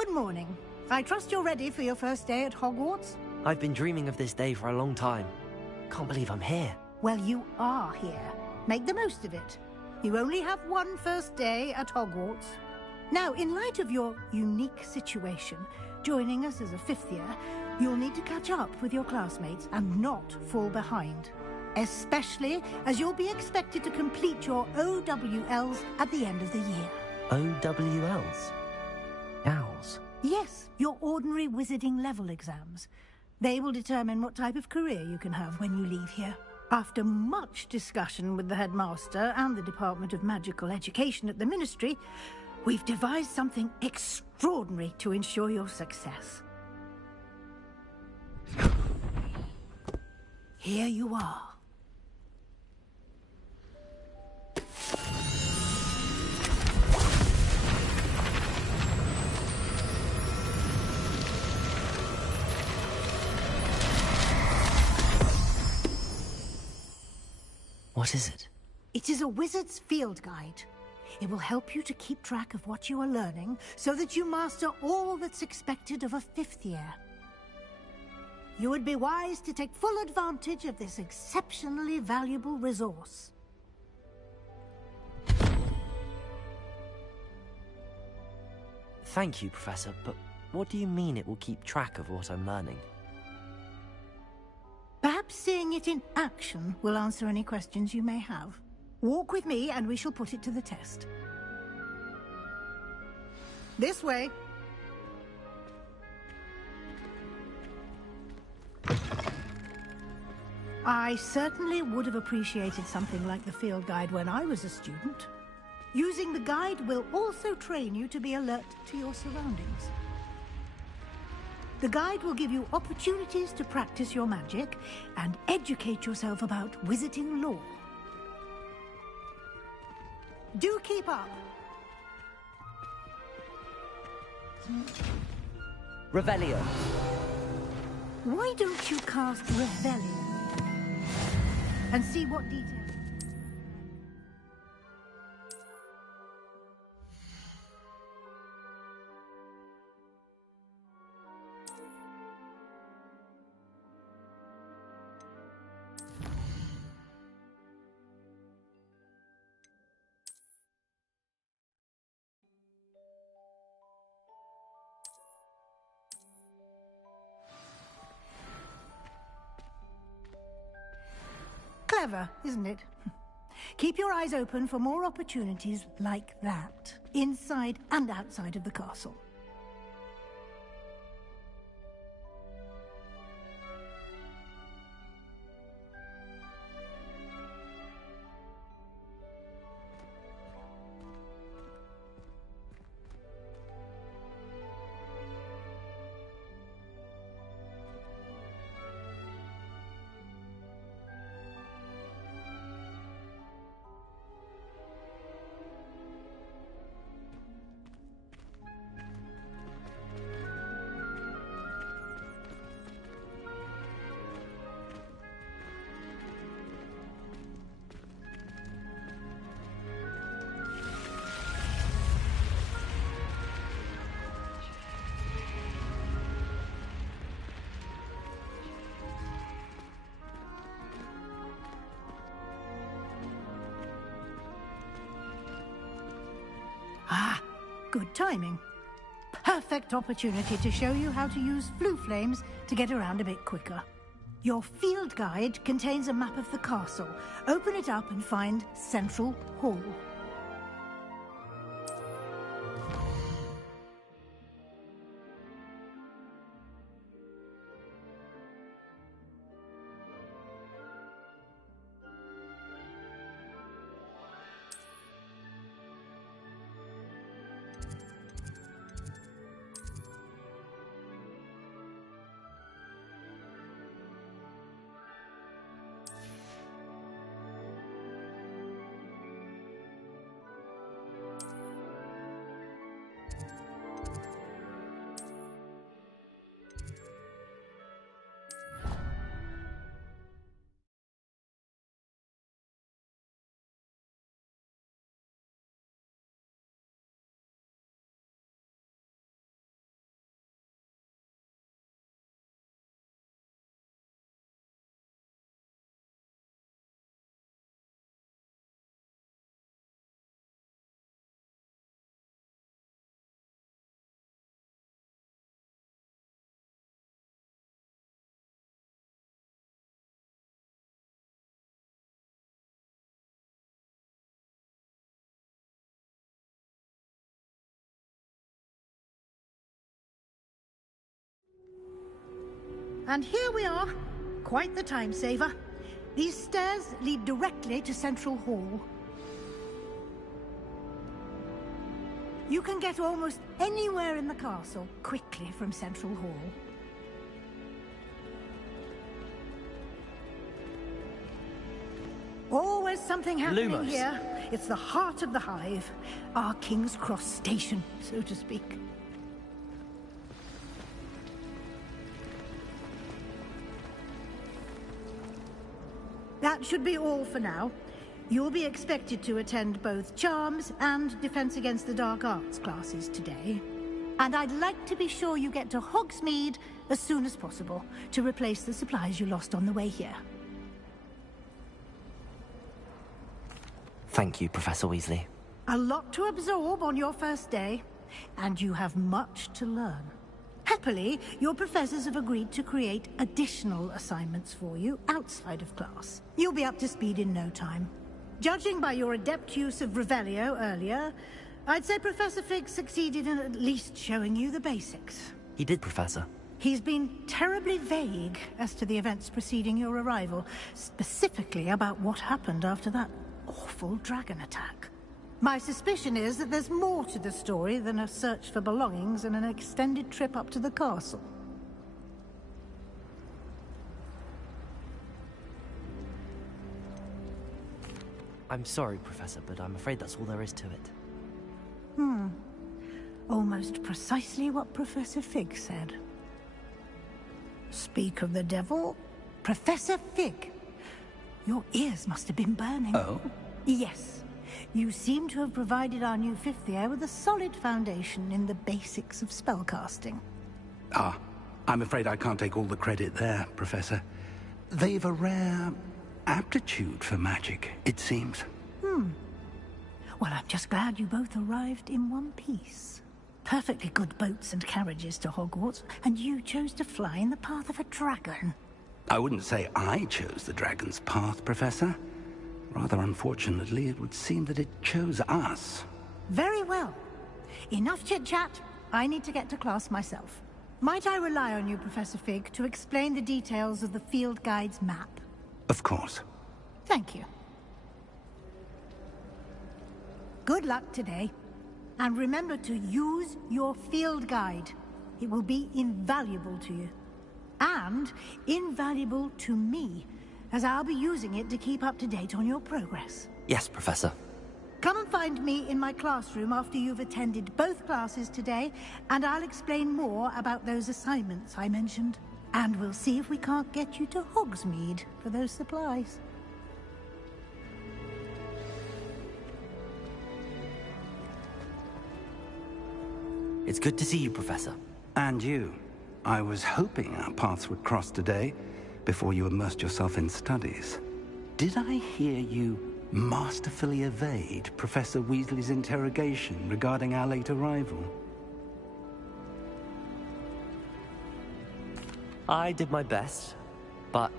Good morning. I trust you're ready for your first day at Hogwarts? I've been dreaming of this day for a long time. Can't believe I'm here. Well, you are here. Make the most of it. You only have one first day at Hogwarts. Now, in light of your unique situation, joining us as a fifth year, you'll need to catch up with your classmates and not fall behind. Especially as you'll be expected to complete your OWLs at the end of the year. OWLs? Owls? Yes, your ordinary wizarding level exams. They will determine what type of career you can have when you leave here. After much discussion with the headmaster and the Department of Magical Education at the Ministry, we've devised something extraordinary to ensure your success. Here you are. What is it? It is a wizard's field guide. It will help you to keep track of what you are learning so that you master all that's expected of a fifth year. You would be wise to take full advantage of this exceptionally valuable resource. Thank you, Professor, but what do you mean it will keep track of what I'm learning? Perhaps seeing it in action will answer any questions you may have. Walk with me and we shall put it to the test. This way. I certainly would have appreciated something like the field guide when I was a student. Using the guide will also train you to be alert to your surroundings. The guide will give you opportunities to practice your magic and educate yourself about wizarding lore. Do keep up! Revelio. Why don't you cast Revelio and see what details... Clever, isn't it? Keep your eyes open for more opportunities like that, inside and outside of the castle. Ah, good timing. Perfect opportunity to show you how to use Floo Flames to get around a bit quicker. Your field guide contains a map of the castle. Open it up and find Central Hall. And here we are. Quite the time saver. These stairs lead directly to Central Hall. You can get almost anywhere in the castle quickly from Central Hall. Always something happening Lumos. here. It's the heart of the Hive. Our King's Cross station, so to speak. That should be all for now. You'll be expected to attend both Charms and Defense Against the Dark Arts classes today. And I'd like to be sure you get to Hogsmeade as soon as possible to replace the supplies you lost on the way here. Thank you, Professor Weasley. A lot to absorb on your first day, and you have much to learn. Happily, your professors have agreed to create additional assignments for you outside of class. You'll be up to speed in no time. Judging by your adept use of Revelio earlier, I'd say Professor Fig succeeded in at least showing you the basics. He did, Professor. He's been terribly vague as to the events preceding your arrival, specifically about what happened after that awful dragon attack. My suspicion is that there's more to the story than a search for belongings and an extended trip up to the castle. I'm sorry, Professor, but I'm afraid that's all there is to it. Almost precisely what Professor Fig said. Speak of the devil, Professor Fig. Your ears must have been burning. Oh? Yes. You seem to have provided our new fifth year with a solid foundation in the basics of spellcasting. Ah, I'm afraid I can't take all the credit there, Professor. They've a rare aptitude for magic, it seems. Well, I'm just glad you both arrived in one piece. Perfectly good boats and carriages to Hogwarts, and you chose to fly in the path of a dragon. I wouldn't say I chose the dragon's path, Professor. Rather unfortunately, it would seem that it chose us. Very well. Enough chit-chat. I need to get to class myself. Might I rely on you, Professor Fig, to explain the details of the field guide's map? Of course. Thank you. Good luck today. And remember to use your field guide. It will be invaluable to you. And invaluable to me, as I'll be using it to keep up to date on your progress. Yes, Professor. Come and find me in my classroom after you've attended both classes today, and I'll explain more about those assignments I mentioned. And we'll see if we can't get you to Hogsmeade for those supplies. It's good to see you, Professor. And you. I was hoping our paths would cross today, before you immersed yourself in studies. Did I hear you masterfully evade Professor Weasley's interrogation regarding our late arrival? I did my best, but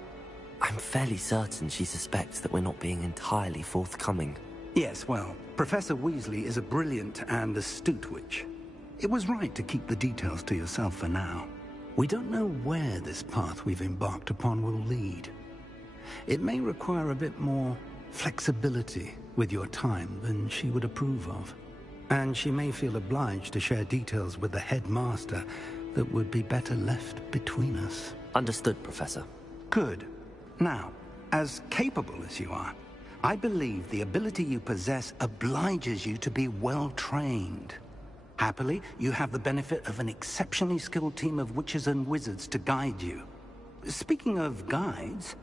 I'm fairly certain she suspects that we're not being entirely forthcoming. Yes, well, Professor Weasley is a brilliant and astute witch. It was right to keep the details to yourself for now. We don't know where this path we've embarked upon will lead. It may require a bit more flexibility with your time than she would approve of. And she may feel obliged to share details with the headmaster that would be better left between us. Understood, Professor. Good. Now, as capable as you are, I believe the ability you possess obliges you to be well trained. Happily, you have the benefit of an exceptionally skilled team of witches and wizards to guide you. Speaking of guides,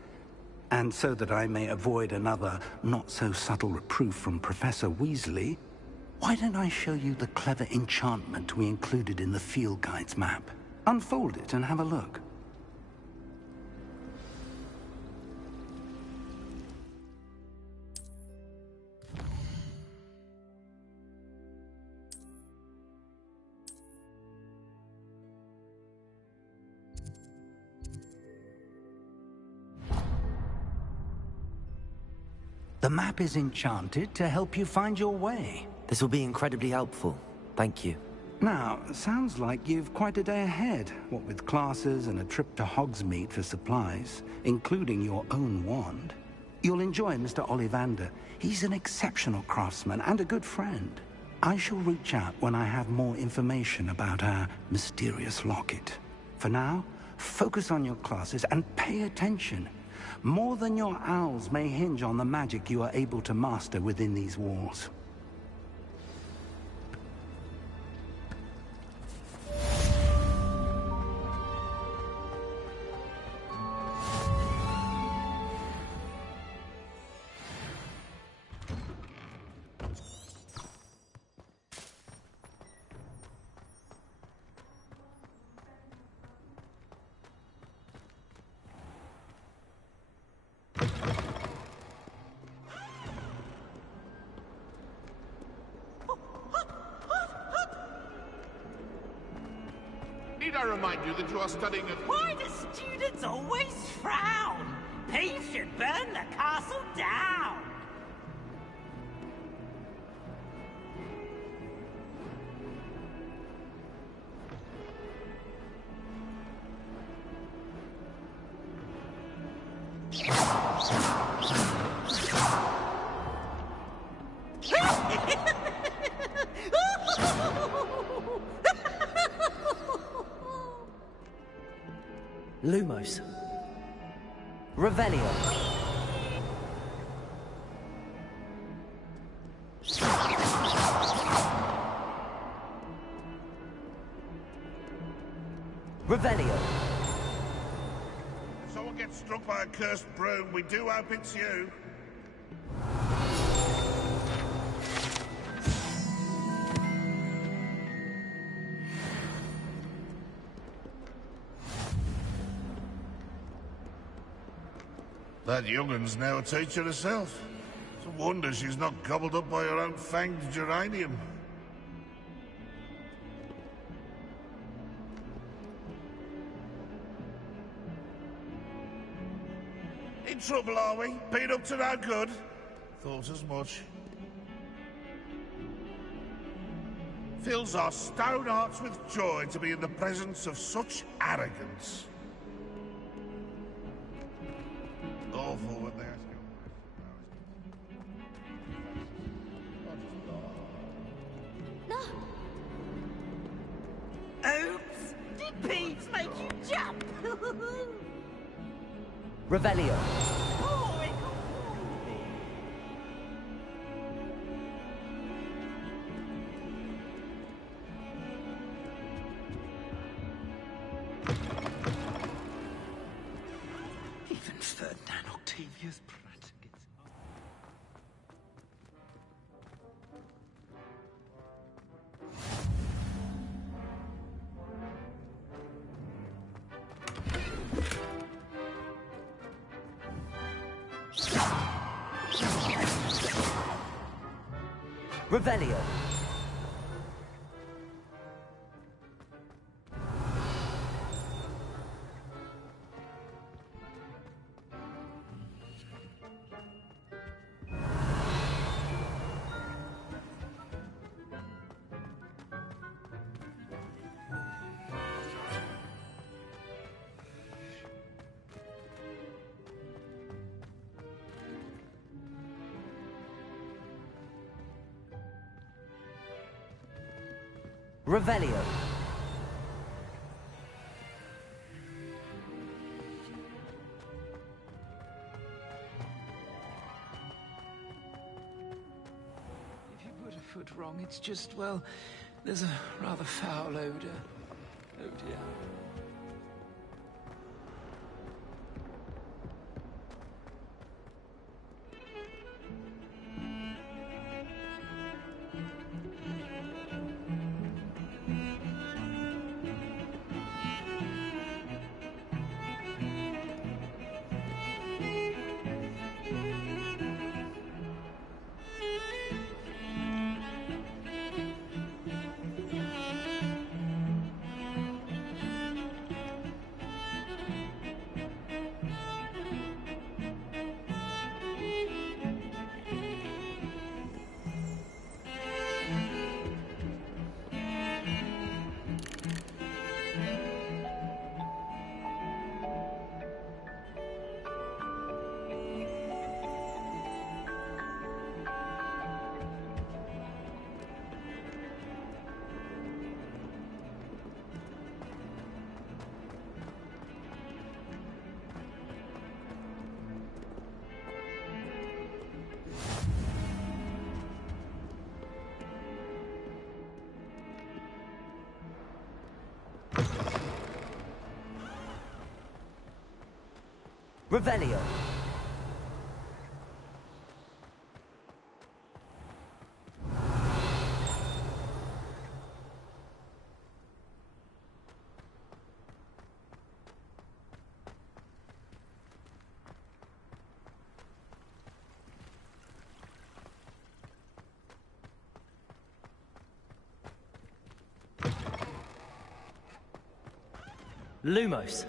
and so that I may avoid another not-so-subtle reproof from Professor Weasley, why don't I show you the clever enchantment we included in the field guide's map? Unfold it and have a look. The map is enchanted to help you find your way. This will be incredibly helpful. Thank you. Now, sounds like you've quite a day ahead, what with classes and a trip to Hogsmeade for supplies, including your own wand. You'll enjoy Mr. Ollivander. He's an exceptional craftsman and a good friend. I shall reach out when I have more information about our mysterious locket. For now, focus on your classes and pay attention. More than your owls may hinge on the magic you are able to master within these walls. Need I remind you that you are studying at... Why do students always frown? Peeves should burn the castle down! Lumos. Revelio. Revelio. If someone gets struck by a cursed broom, we do hope it's you. That young'un's now a teacher herself. It's a wonder she's not gobbled up by her own fanged geranium. In trouble, are we? Been up to no good? Thought as much. Fills our stone hearts with joy to be in the presence of such arrogance. Awful when they ask you. No! Oops! Did Peeves make you jump? Revelio. Even Ferdinand Octavius Pratt gets... Revelio. Revelio. If you put a foot wrong, it's just, well, there's a rather foul odor. Oh dear. Revelio. Lumos.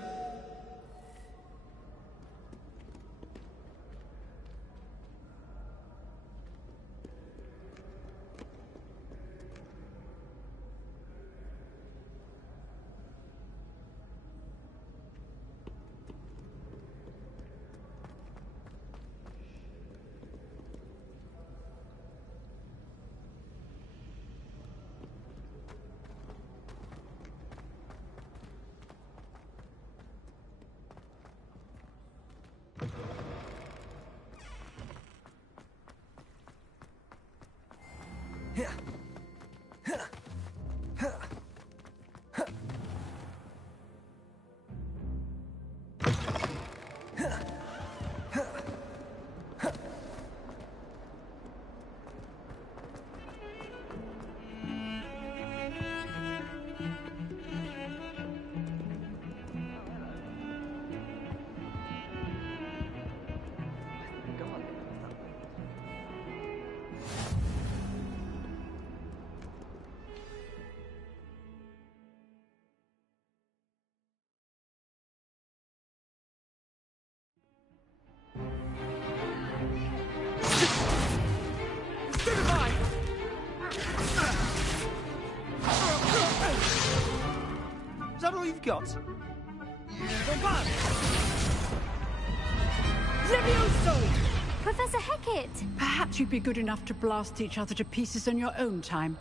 Is that all you've got? Levioso! Professor Hecat! Perhaps you'd be good enough to blast each other to pieces in your own time.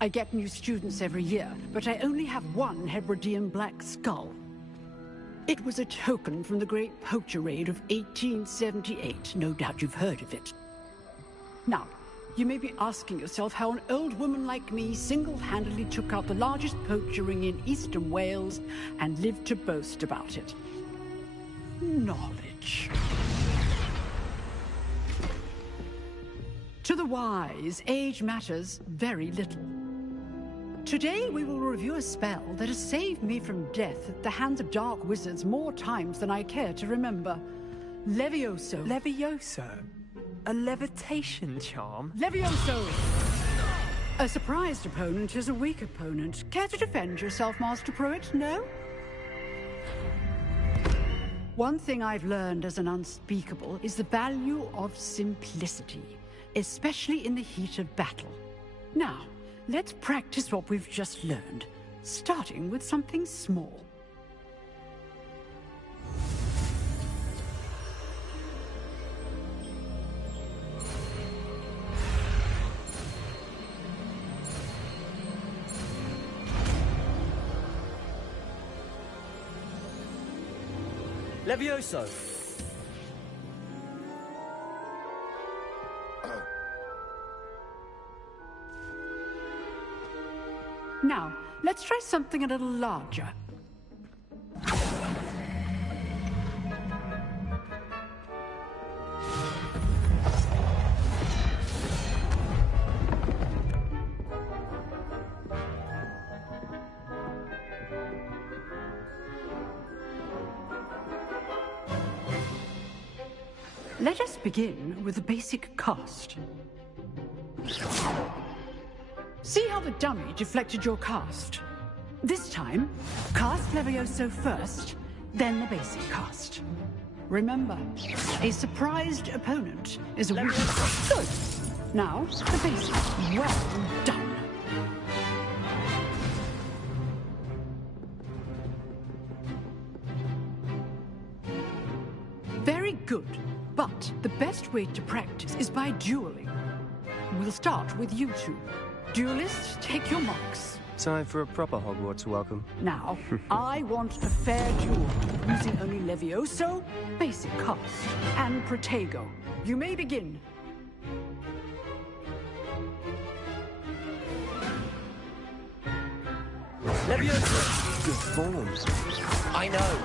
I get new students every year, but I only have one Hebridean black skull. It was a token from the Great Poacher Raid of 1878. No doubt you've heard of it. Now, you may be asking yourself how an old woman like me single-handedly took out the largest poacher ring in eastern Wales and lived to boast about it. Knowledge. To the wise, age matters very little. Today we will review a spell that has saved me from death at the hands of dark wizards more times than I care to remember. Levioso. Levioso? A levitation charm? Levioso! A surprised opponent is a weak opponent. Care to defend yourself, Master Pruitt? No? One thing I've learned as an unspeakable is the value of simplicity, especially in the heat of battle. Now, let's practice what we've just learned, starting with something small. Levioso! Now, let's try something a little larger. Let us begin with the basic cast. See how the dummy deflected your cast? This time, cast Levioso first, then the basic cast. Remember, a surprised opponent is a weak... Good! Now, the basic. Well done! Very good. But the best way to practice is by dueling. We'll start with you two. Duelists, take your marks. Time for a proper Hogwarts welcome. Now, I want a fair duel, using only Levioso, basic cast, and Protego. You may begin. Levioso! Good form. I know.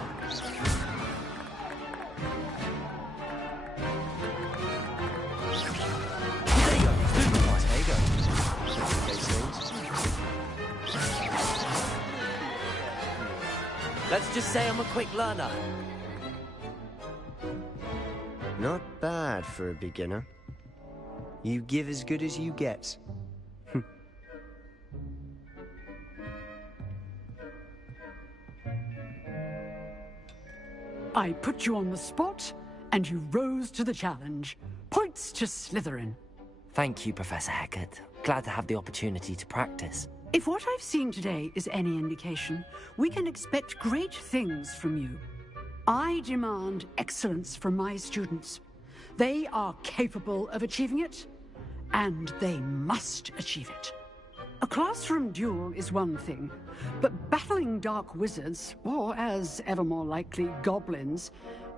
Let's just say I'm a quick learner. Not bad for a beginner. You give as good as you get. I put you on the spot, and you rose to the challenge. Points to Slytherin. Thank you, Professor Hecat. Glad to have the opportunity to practice. If what I've seen today is any indication, we can expect great things from you. I demand excellence from my students. They are capable of achieving it, and they must achieve it. A classroom duel is one thing, but battling dark wizards, or as ever more likely, goblins,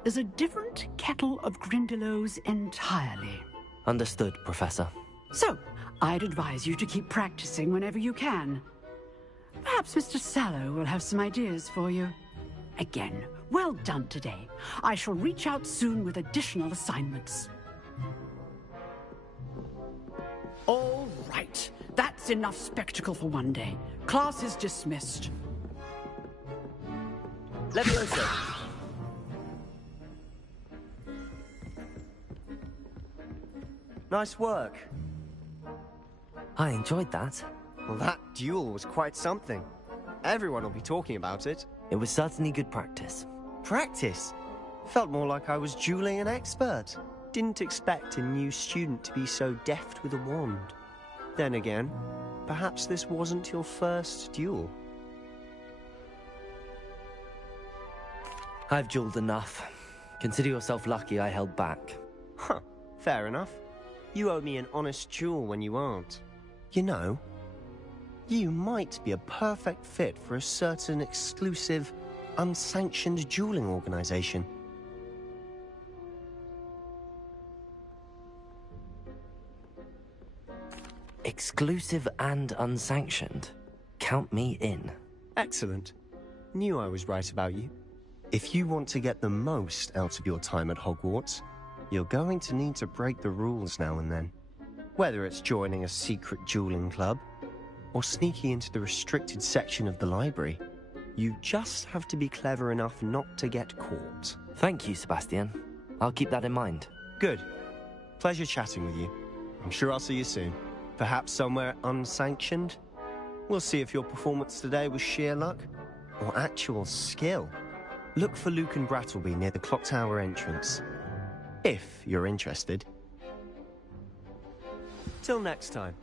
is a different kettle of Grindylows entirely. Understood, Professor. So, I'd advise you to keep practicing whenever you can. Perhaps Mr. Sallow will have some ideas for you. Again, well done today. I shall reach out soon with additional assignments. All right. That's enough spectacle for one day. Class is dismissed. Leviosa! Nice work. I enjoyed that. Well, that duel was quite something. Everyone will be talking about it. It was certainly good practice. Practice? Felt more like I was dueling an expert. Didn't expect a new student to be so deft with a wand. Then again, perhaps this wasn't your first duel. I've dueled enough. Consider yourself lucky I held back. Huh, fair enough. You owe me an honest duel when you aren't. You know, you might be a perfect fit for a certain exclusive, unsanctioned dueling organization. Exclusive and unsanctioned. Count me in. Excellent. Knew I was right about you. If you want to get the most out of your time at Hogwarts, you're going to need to break the rules now and then. Whether it's joining a secret dueling club, or sneaking into the restricted section of the library, you just have to be clever enough not to get caught. Thank you, Sebastian. I'll keep that in mind. Good. Pleasure chatting with you. I'm sure I'll see you soon. Perhaps somewhere unsanctioned? We'll see if your performance today was sheer luck, or actual skill. Look for Lucan Brattleby near the Clock Tower entrance. If you're interested. Till next time.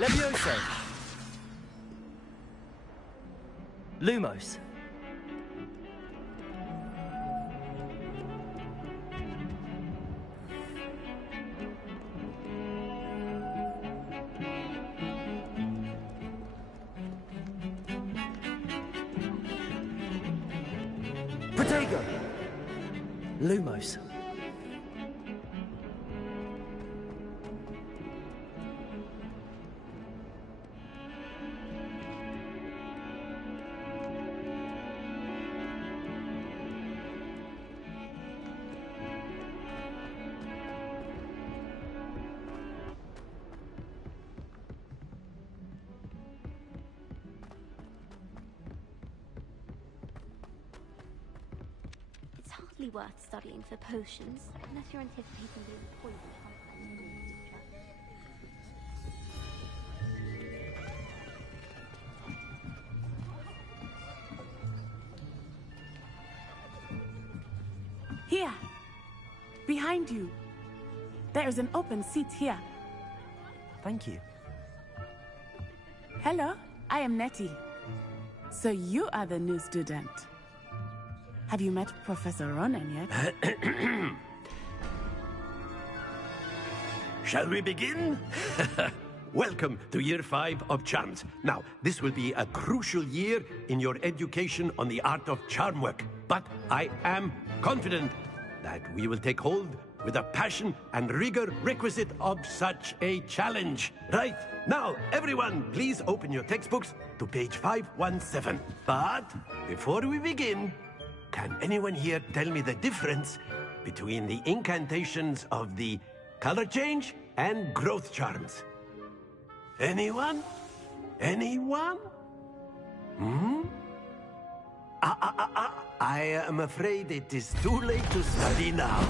Levioso. Lumos. Protego. Lumos. It's hardly worth studying for potions, unless you're anticipating being poisoned by a school teacher. Here! Behind you. There is an open seat here. Thank you. Hello, I am Nettie. So you are the new student. Have you met Professor Ronen yet? Shall we begin? Welcome to Year 5 of Charms. Now, this will be a crucial year in your education on the art of charm work. But I am confident that we will take hold with the passion and rigor requisite of such a challenge. Right, now, everyone, please open your textbooks to page 517. But before we begin, can anyone here tell me the difference between the incantations of the color change and growth charms? Anyone? Anyone? Hmm? I am afraid it is too late to study now.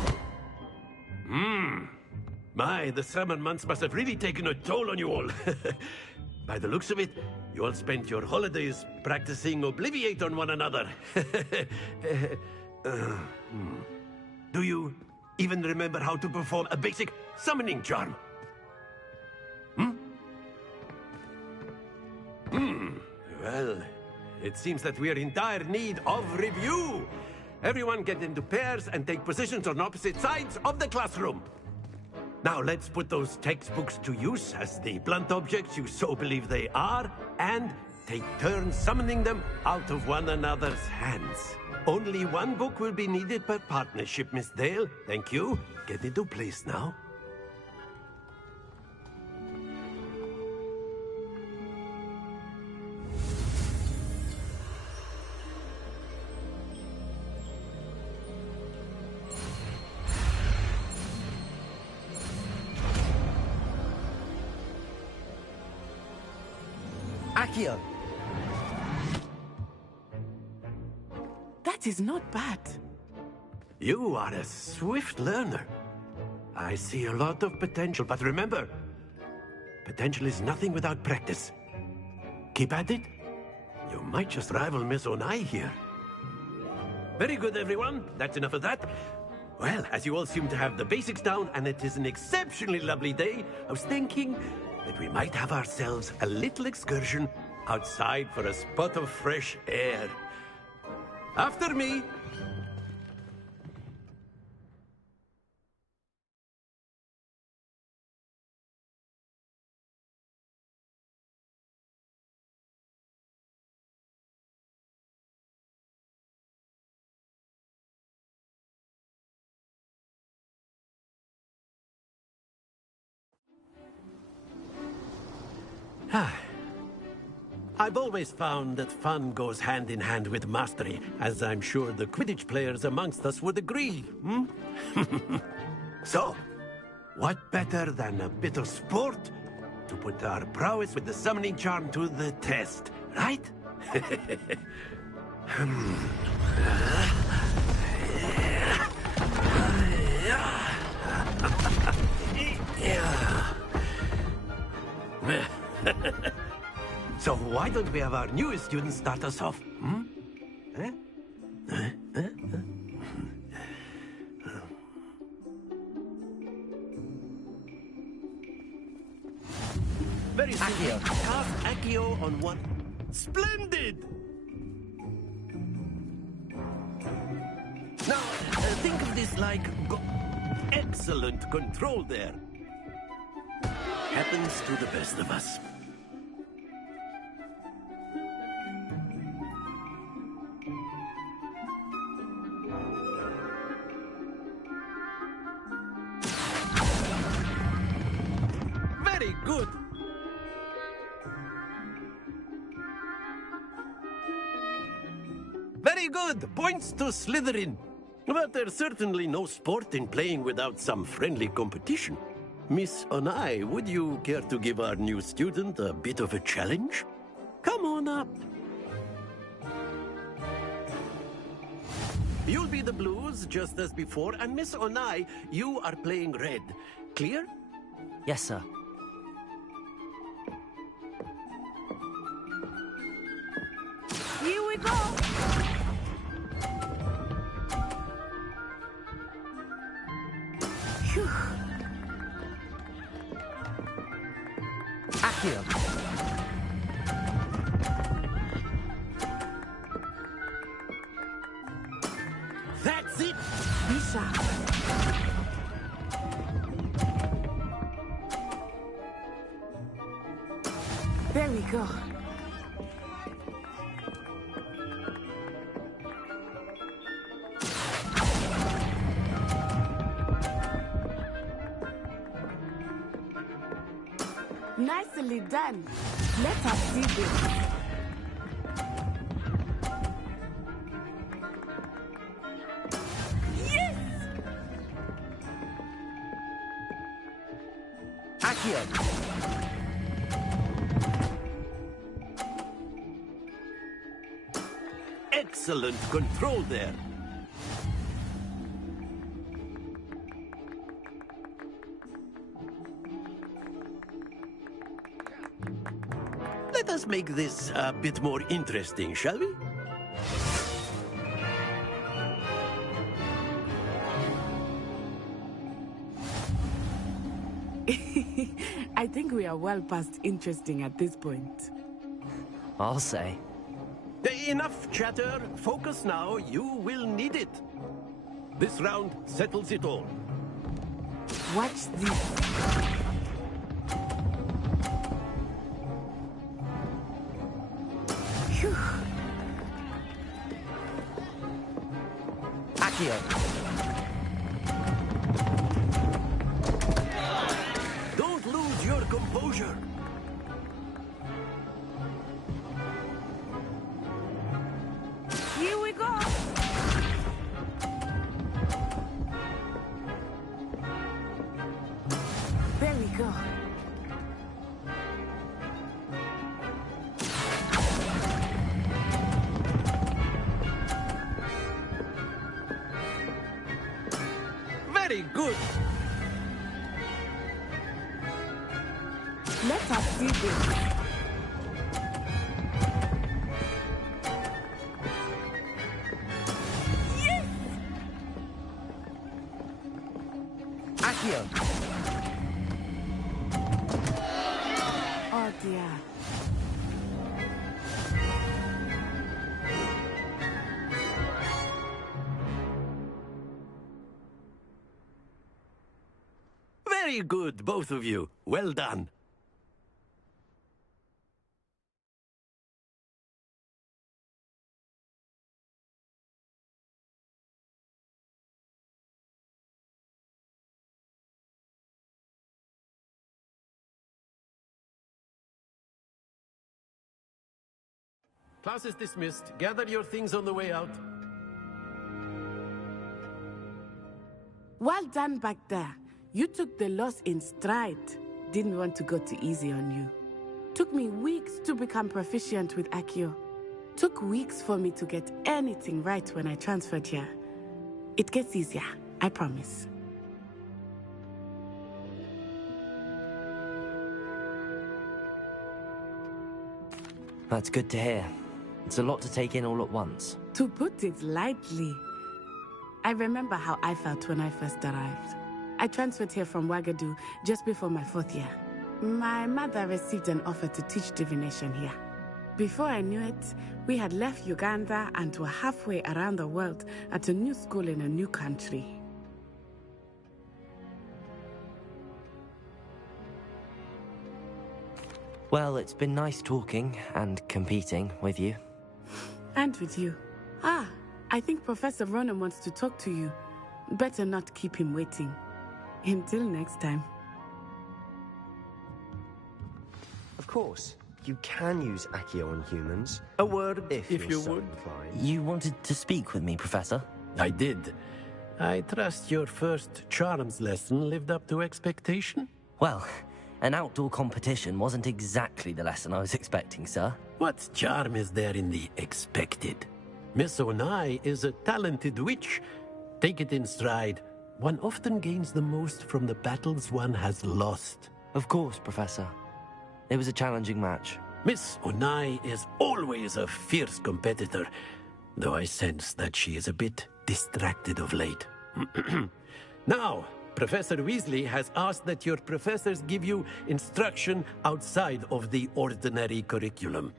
My, the summer months must have really taken a toll on you all. By the looks of it, you all spent your holidays practicing Obliviate on one another. Do you even remember how to perform a basic summoning charm? Well, it seems that we are in dire need of review. Everyone get into pairs and take positions on opposite sides of the classroom. Now let's put those textbooks to use as the blunt objects you so believe they are, and take turns summoning them out of one another's hands. Only one book will be needed per partnership, Miss Dale. Thank you. Get into place now. Accio. That is not bad. You are a swift learner. I see a lot of potential, but remember, potential is nothing without practice. Keep at it. You might just rival Miss Onai here. Very good, everyone. That's enough of that. Well, as you all seem to have the basics down, and it is an exceptionally lovely day, I was thinking that we might have ourselves a little excursion outside for a spot of fresh air. After me. I've always found that fun goes hand in hand with mastery, as I'm sure the Quidditch players amongst us would agree, So, what better than a bit of sport to put our prowess with the summoning charm to the test, right? So why don't we have our newest student start us off? Very simple. Cast Accio on one. Splendid! Now, think of this like excellent control there. Happens to the best of us. Very good. Very good. Points to Slytherin. But there's certainly no sport in playing without some friendly competition. Miss Onai, would you care to give our new student a bit of a challenge? Come on up. You'll be the blues, just as before, and Miss Onai, you are playing red. Clear? Yes, sir. Here we go! Phew. Accio. That's it! Be sharp. There we go. Nicely done. Let us see this. Yes! Accio. Excellent control there. Let us make this a bit more interesting, shall we? I think we are well past interesting at this point. I'll say. Enough chatter. Focus now. You will need it. This round settles it all. Watch this. Phew. Accio. Don't lose your composure. Here we go. There we go. Very good. Let us see this. Yes! Accio. Oh dear. Very good, both of you. Well done. Class is dismissed. Gather your things on the way out. Well done back there. You took the loss in stride. Didn't want to go too easy on you. Took me weeks to become proficient with Accio. Took weeks for me to get anything right when I transferred here. It gets easier, I promise. That's good to hear. It's a lot to take in all at once. To put it lightly, I remember how I felt when I first arrived. I transferred here from Wagadu just before my 4th year. My mother received an offer to teach divination here. Before I knew it, we had left Uganda and were halfway around the world at a new school in a new country. Well, it's been nice talking and competing with you. And with you. Ah, I think Professor Ronan wants to talk to you. Better not keep him waiting. Until next time. Of course, you can use Accio on humans. A word if you would. You wanted to speak with me, Professor? I did. I trust your first charms lesson lived up to expectation? Well, an outdoor competition wasn't exactly the lesson I was expecting, sir. What charm is there in the expected? Miss Onai is a talented witch. Take it in stride. One often gains the most from the battles one has lost. Of course, Professor. It was a challenging match. Miss Onai is always a fierce competitor, though I sense that she is a bit distracted of late. Now, Professor Weasley has asked that your professors give you instruction outside of the ordinary curriculum.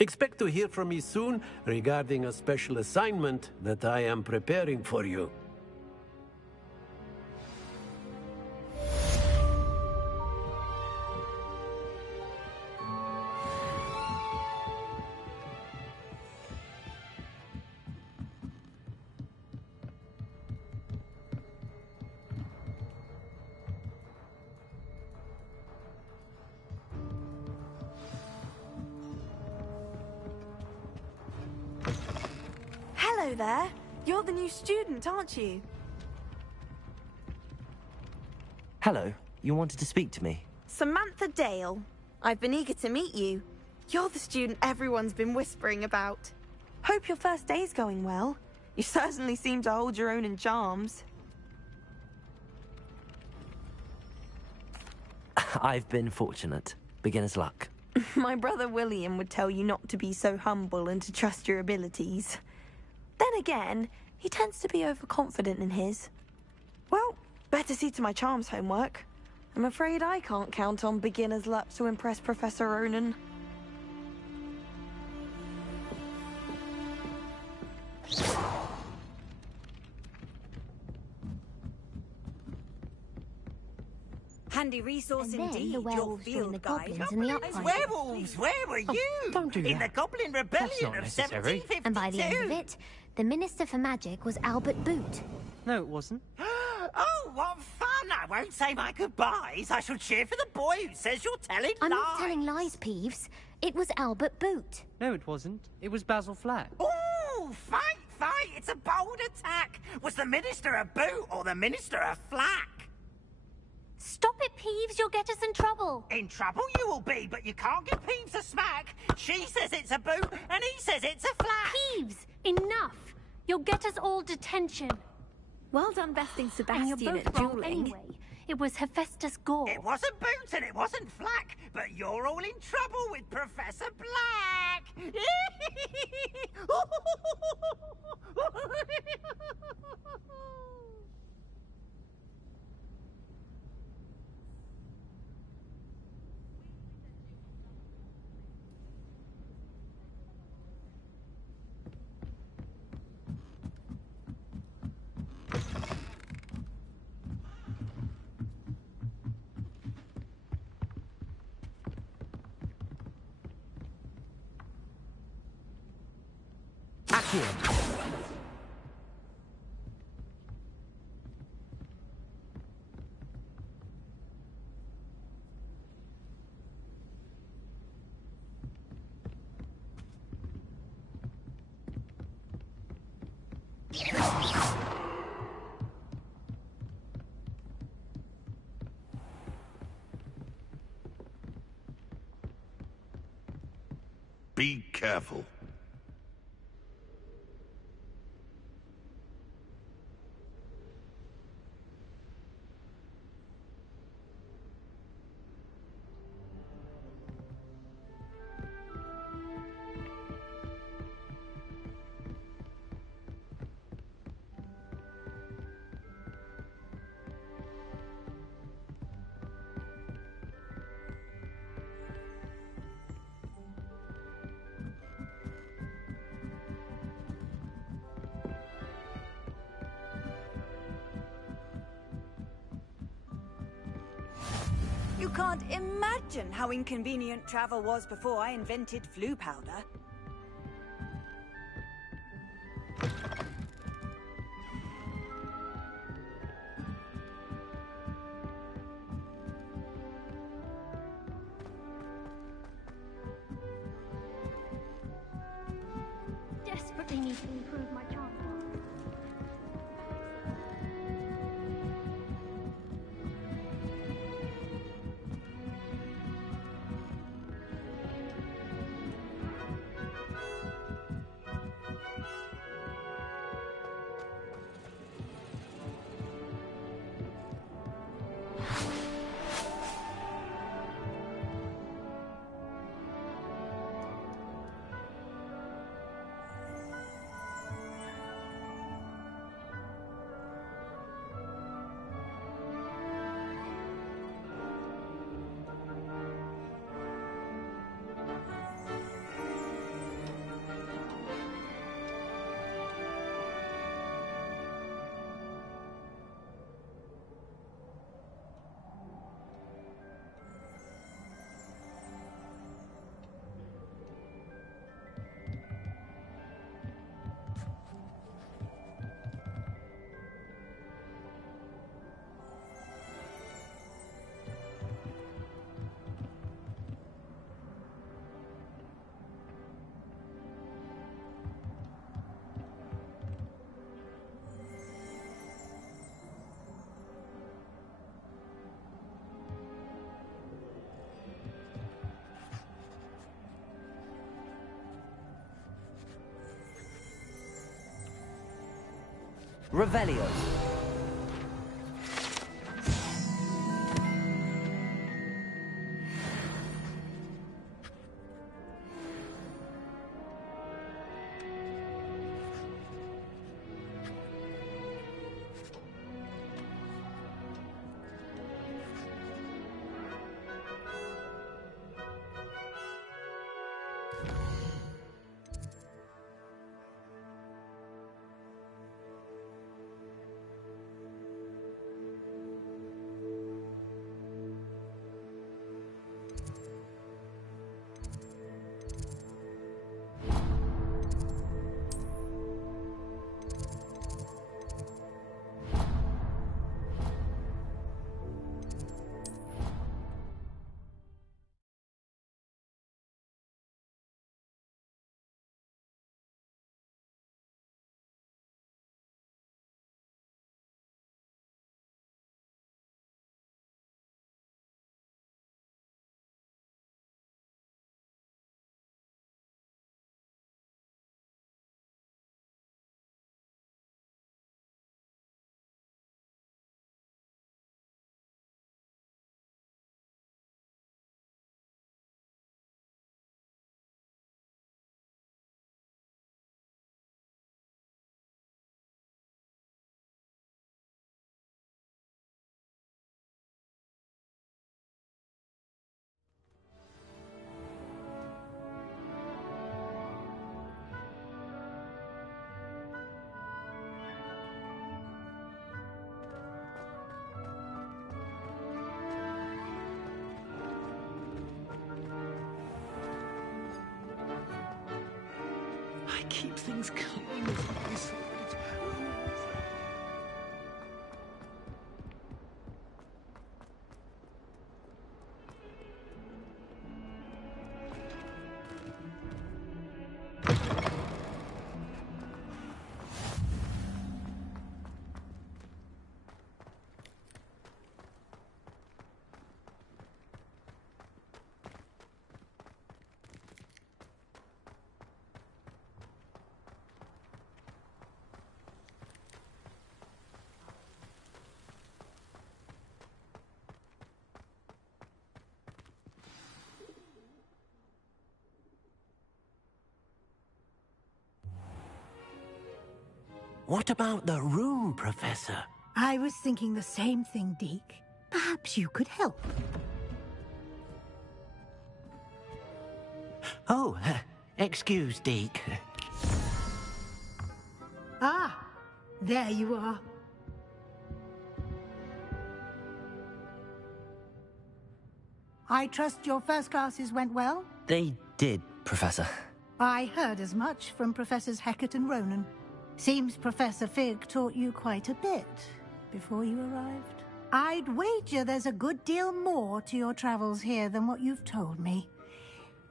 Expect to hear from me soon regarding a special assignment that I am preparing for you. Hello there. You're the new student, aren't you? Hello. You wanted to speak to me? Samantha Dale. I've been eager to meet you. You're the student everyone's been whispering about. Hope your first day's going well. You certainly seem to hold your own in charms. I've been fortunate. Beginner's luck. My brother William would tell you not to be so humble and to trust your abilities. Then again, he tends to be overconfident in his. Well, better see to my charms homework. I'm afraid I can't count on beginner's luck to impress Professor Ronan. Handy resource And then indeed, the your werewolves joined field the guide. goblins in the As uprising. werewolves, where were you? don't do In that. the Goblin That's Rebellion not of necessary. 1752. And by the end of it, the Minister for Magic was Albert Boot. No, it wasn't. Oh, what fun! I won't say my goodbyes. I shall cheer for the boy who says you're telling I'm lies. not telling lies, Peeves. It was Albert Boot. No, it wasn't. It was Basil Flack. Ooh, fight! It's a bold attack. Was the Minister a boot or the Minister a flack? Stop it, Peeves. You'll get us in trouble. In trouble you will be, but you can't give Peeves a smack. She says it's a boot, and he says it's a flack. Peeves, enough. You'll get us all detention. Well done besting And Sebastian you're both at wrong dueling. anyway. It was Hephaestus Gore. It wasn't Boots and it wasn't Flack, but you're all in trouble with Professor Black. Be careful. You can't imagine how inconvenient travel was before I invented flu powder. Desperately need to improve my charm. Revelio. I keep things clean with my sword. What about the room, Professor? I was thinking the same thing, Deke. Perhaps you could help. Oh, excuse, Deke. Ah, there you are. I trust your first classes went well? They did, Professor. I heard as much from Professors Hecat and Ronan. Seems Professor Fig taught you quite a bit before you arrived. I'd wager there's a good deal more to your travels here than what you've told me.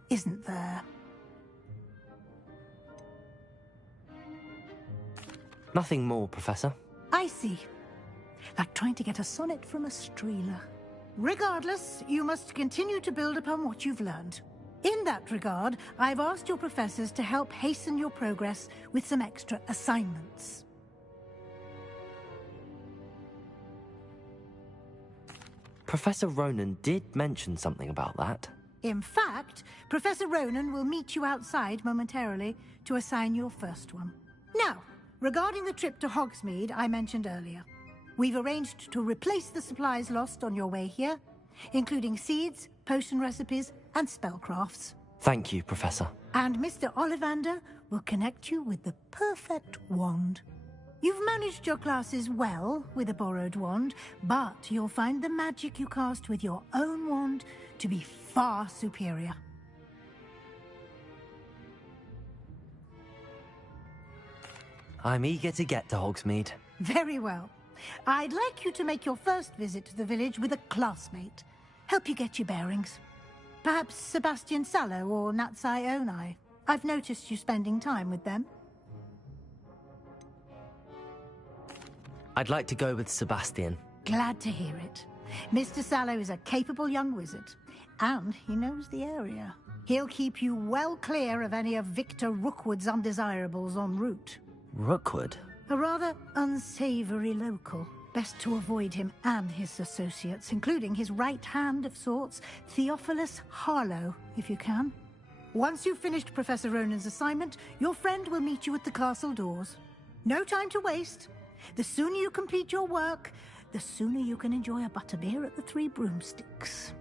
Isn't there? Nothing more, Professor. I see. Like trying to get a sonnet from a streeler. Regardless, you must continue to build upon what you've learned. In that regard, I've asked your professors to help hasten your progress with some extra assignments. Professor Ronan did mention something about that. In fact, Professor Ronan will meet you outside momentarily to assign your first one. Now, regarding the trip to Hogsmeade I mentioned earlier, we've arranged to replace the supplies lost on your way here, including seeds, potion recipes, and spellcrafts. Thank you, Professor. And Mr. Ollivander will connect you with the perfect wand. You've managed your classes well with a borrowed wand, but you'll find the magic you cast with your own wand to be far superior. I'm eager to get to Hogsmeade. Very well. I'd like you to make your first visit to the village with a classmate. Help you get your bearings. Perhaps Sebastian Sallow or Natsai Onai. I've noticed you spending time with them. I'd like to go with Sebastian. Glad to hear it. Mr. Sallow is a capable young wizard, and he knows the area. He'll keep you well clear of any of Victor Rookwood's undesirables en route. Rookwood? A rather unsavory local. Best to avoid him and his associates, including his right hand of sorts, Theophilus Harlow, if you can. Once you've finished Professor Ronan's assignment, your friend will meet you at the castle doors. No time to waste. The sooner you complete your work, the sooner you can enjoy a butterbeer at the Three Broomsticks.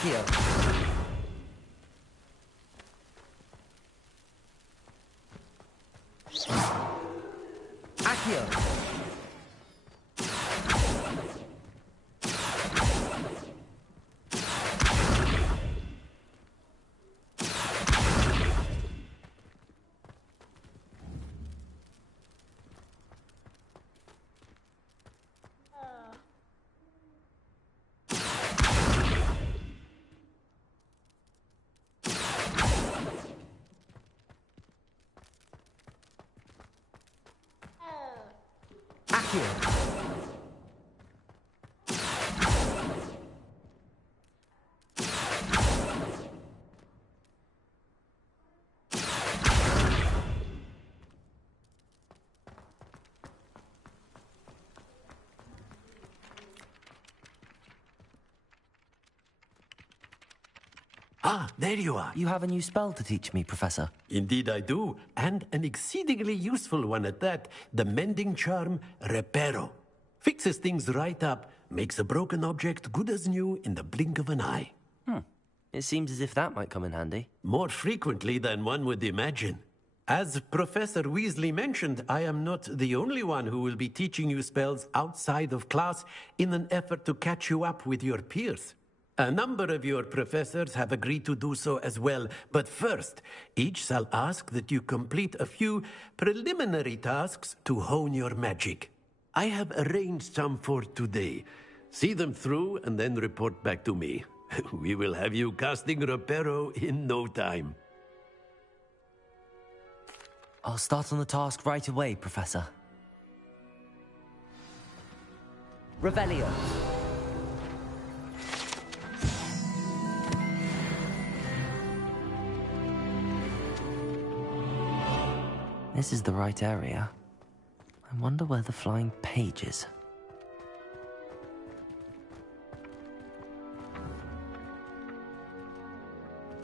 Accio. Accio. Ah, there you are. You have a new spell to teach me, Professor. Indeed I do, and an exceedingly useful one at that. The mending charm, Reparo. Fixes things right up, makes a broken object good as new in the blink of an eye. It seems as if that might come in handy. More frequently than one would imagine. As Professor Weasley mentioned, I am not the only one who will be teaching you spells outside of class in an effort to catch you up with your peers. A number of your professors have agreed to do so as well, but first, each shall ask that you complete a few preliminary tasks to hone your magic. I have arranged some for today. See them through and then report back to me. We will have you casting Reparo in no time. I'll start on the task right away, Professor. Revelio. This is the right area. I wonder where the flying page is.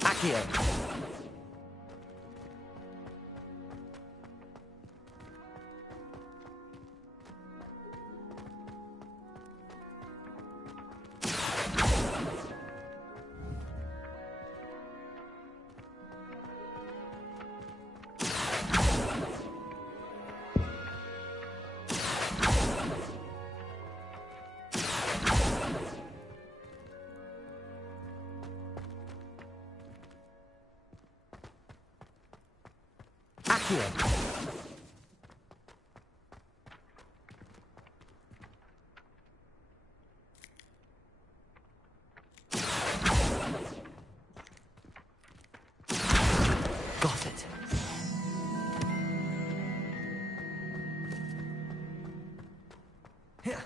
Accio. Got it. Here.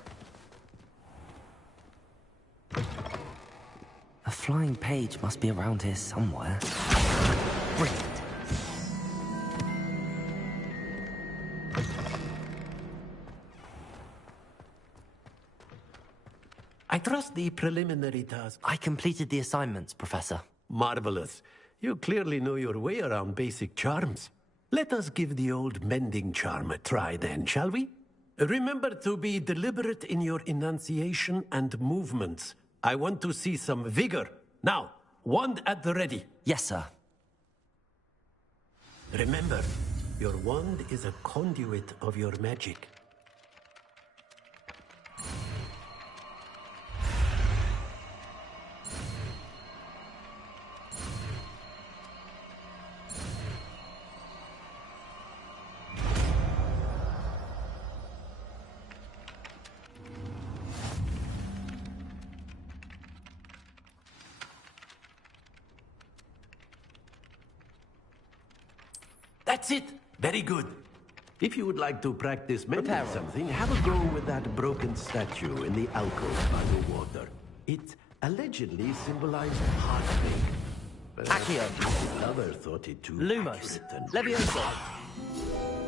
A flying page must be around here somewhere. Brilliant. I trust the preliminary task. I completed the assignments, Professor. Marvelous. You clearly know your way around basic charms. Let us give the old mending charm a try then, shall we? Remember to be deliberate in your enunciation and movements. I want to see some vigor. Now, wand at the ready. Yes, sir. Remember, your wand is a conduit of your magic. That's it. Very good. If you would like to practice mending something, have a go with that broken statue in the alcove by the water. It allegedly symbolized heartbreak. But Accio. the lover thought it too Lumos. accurate and Leviosa.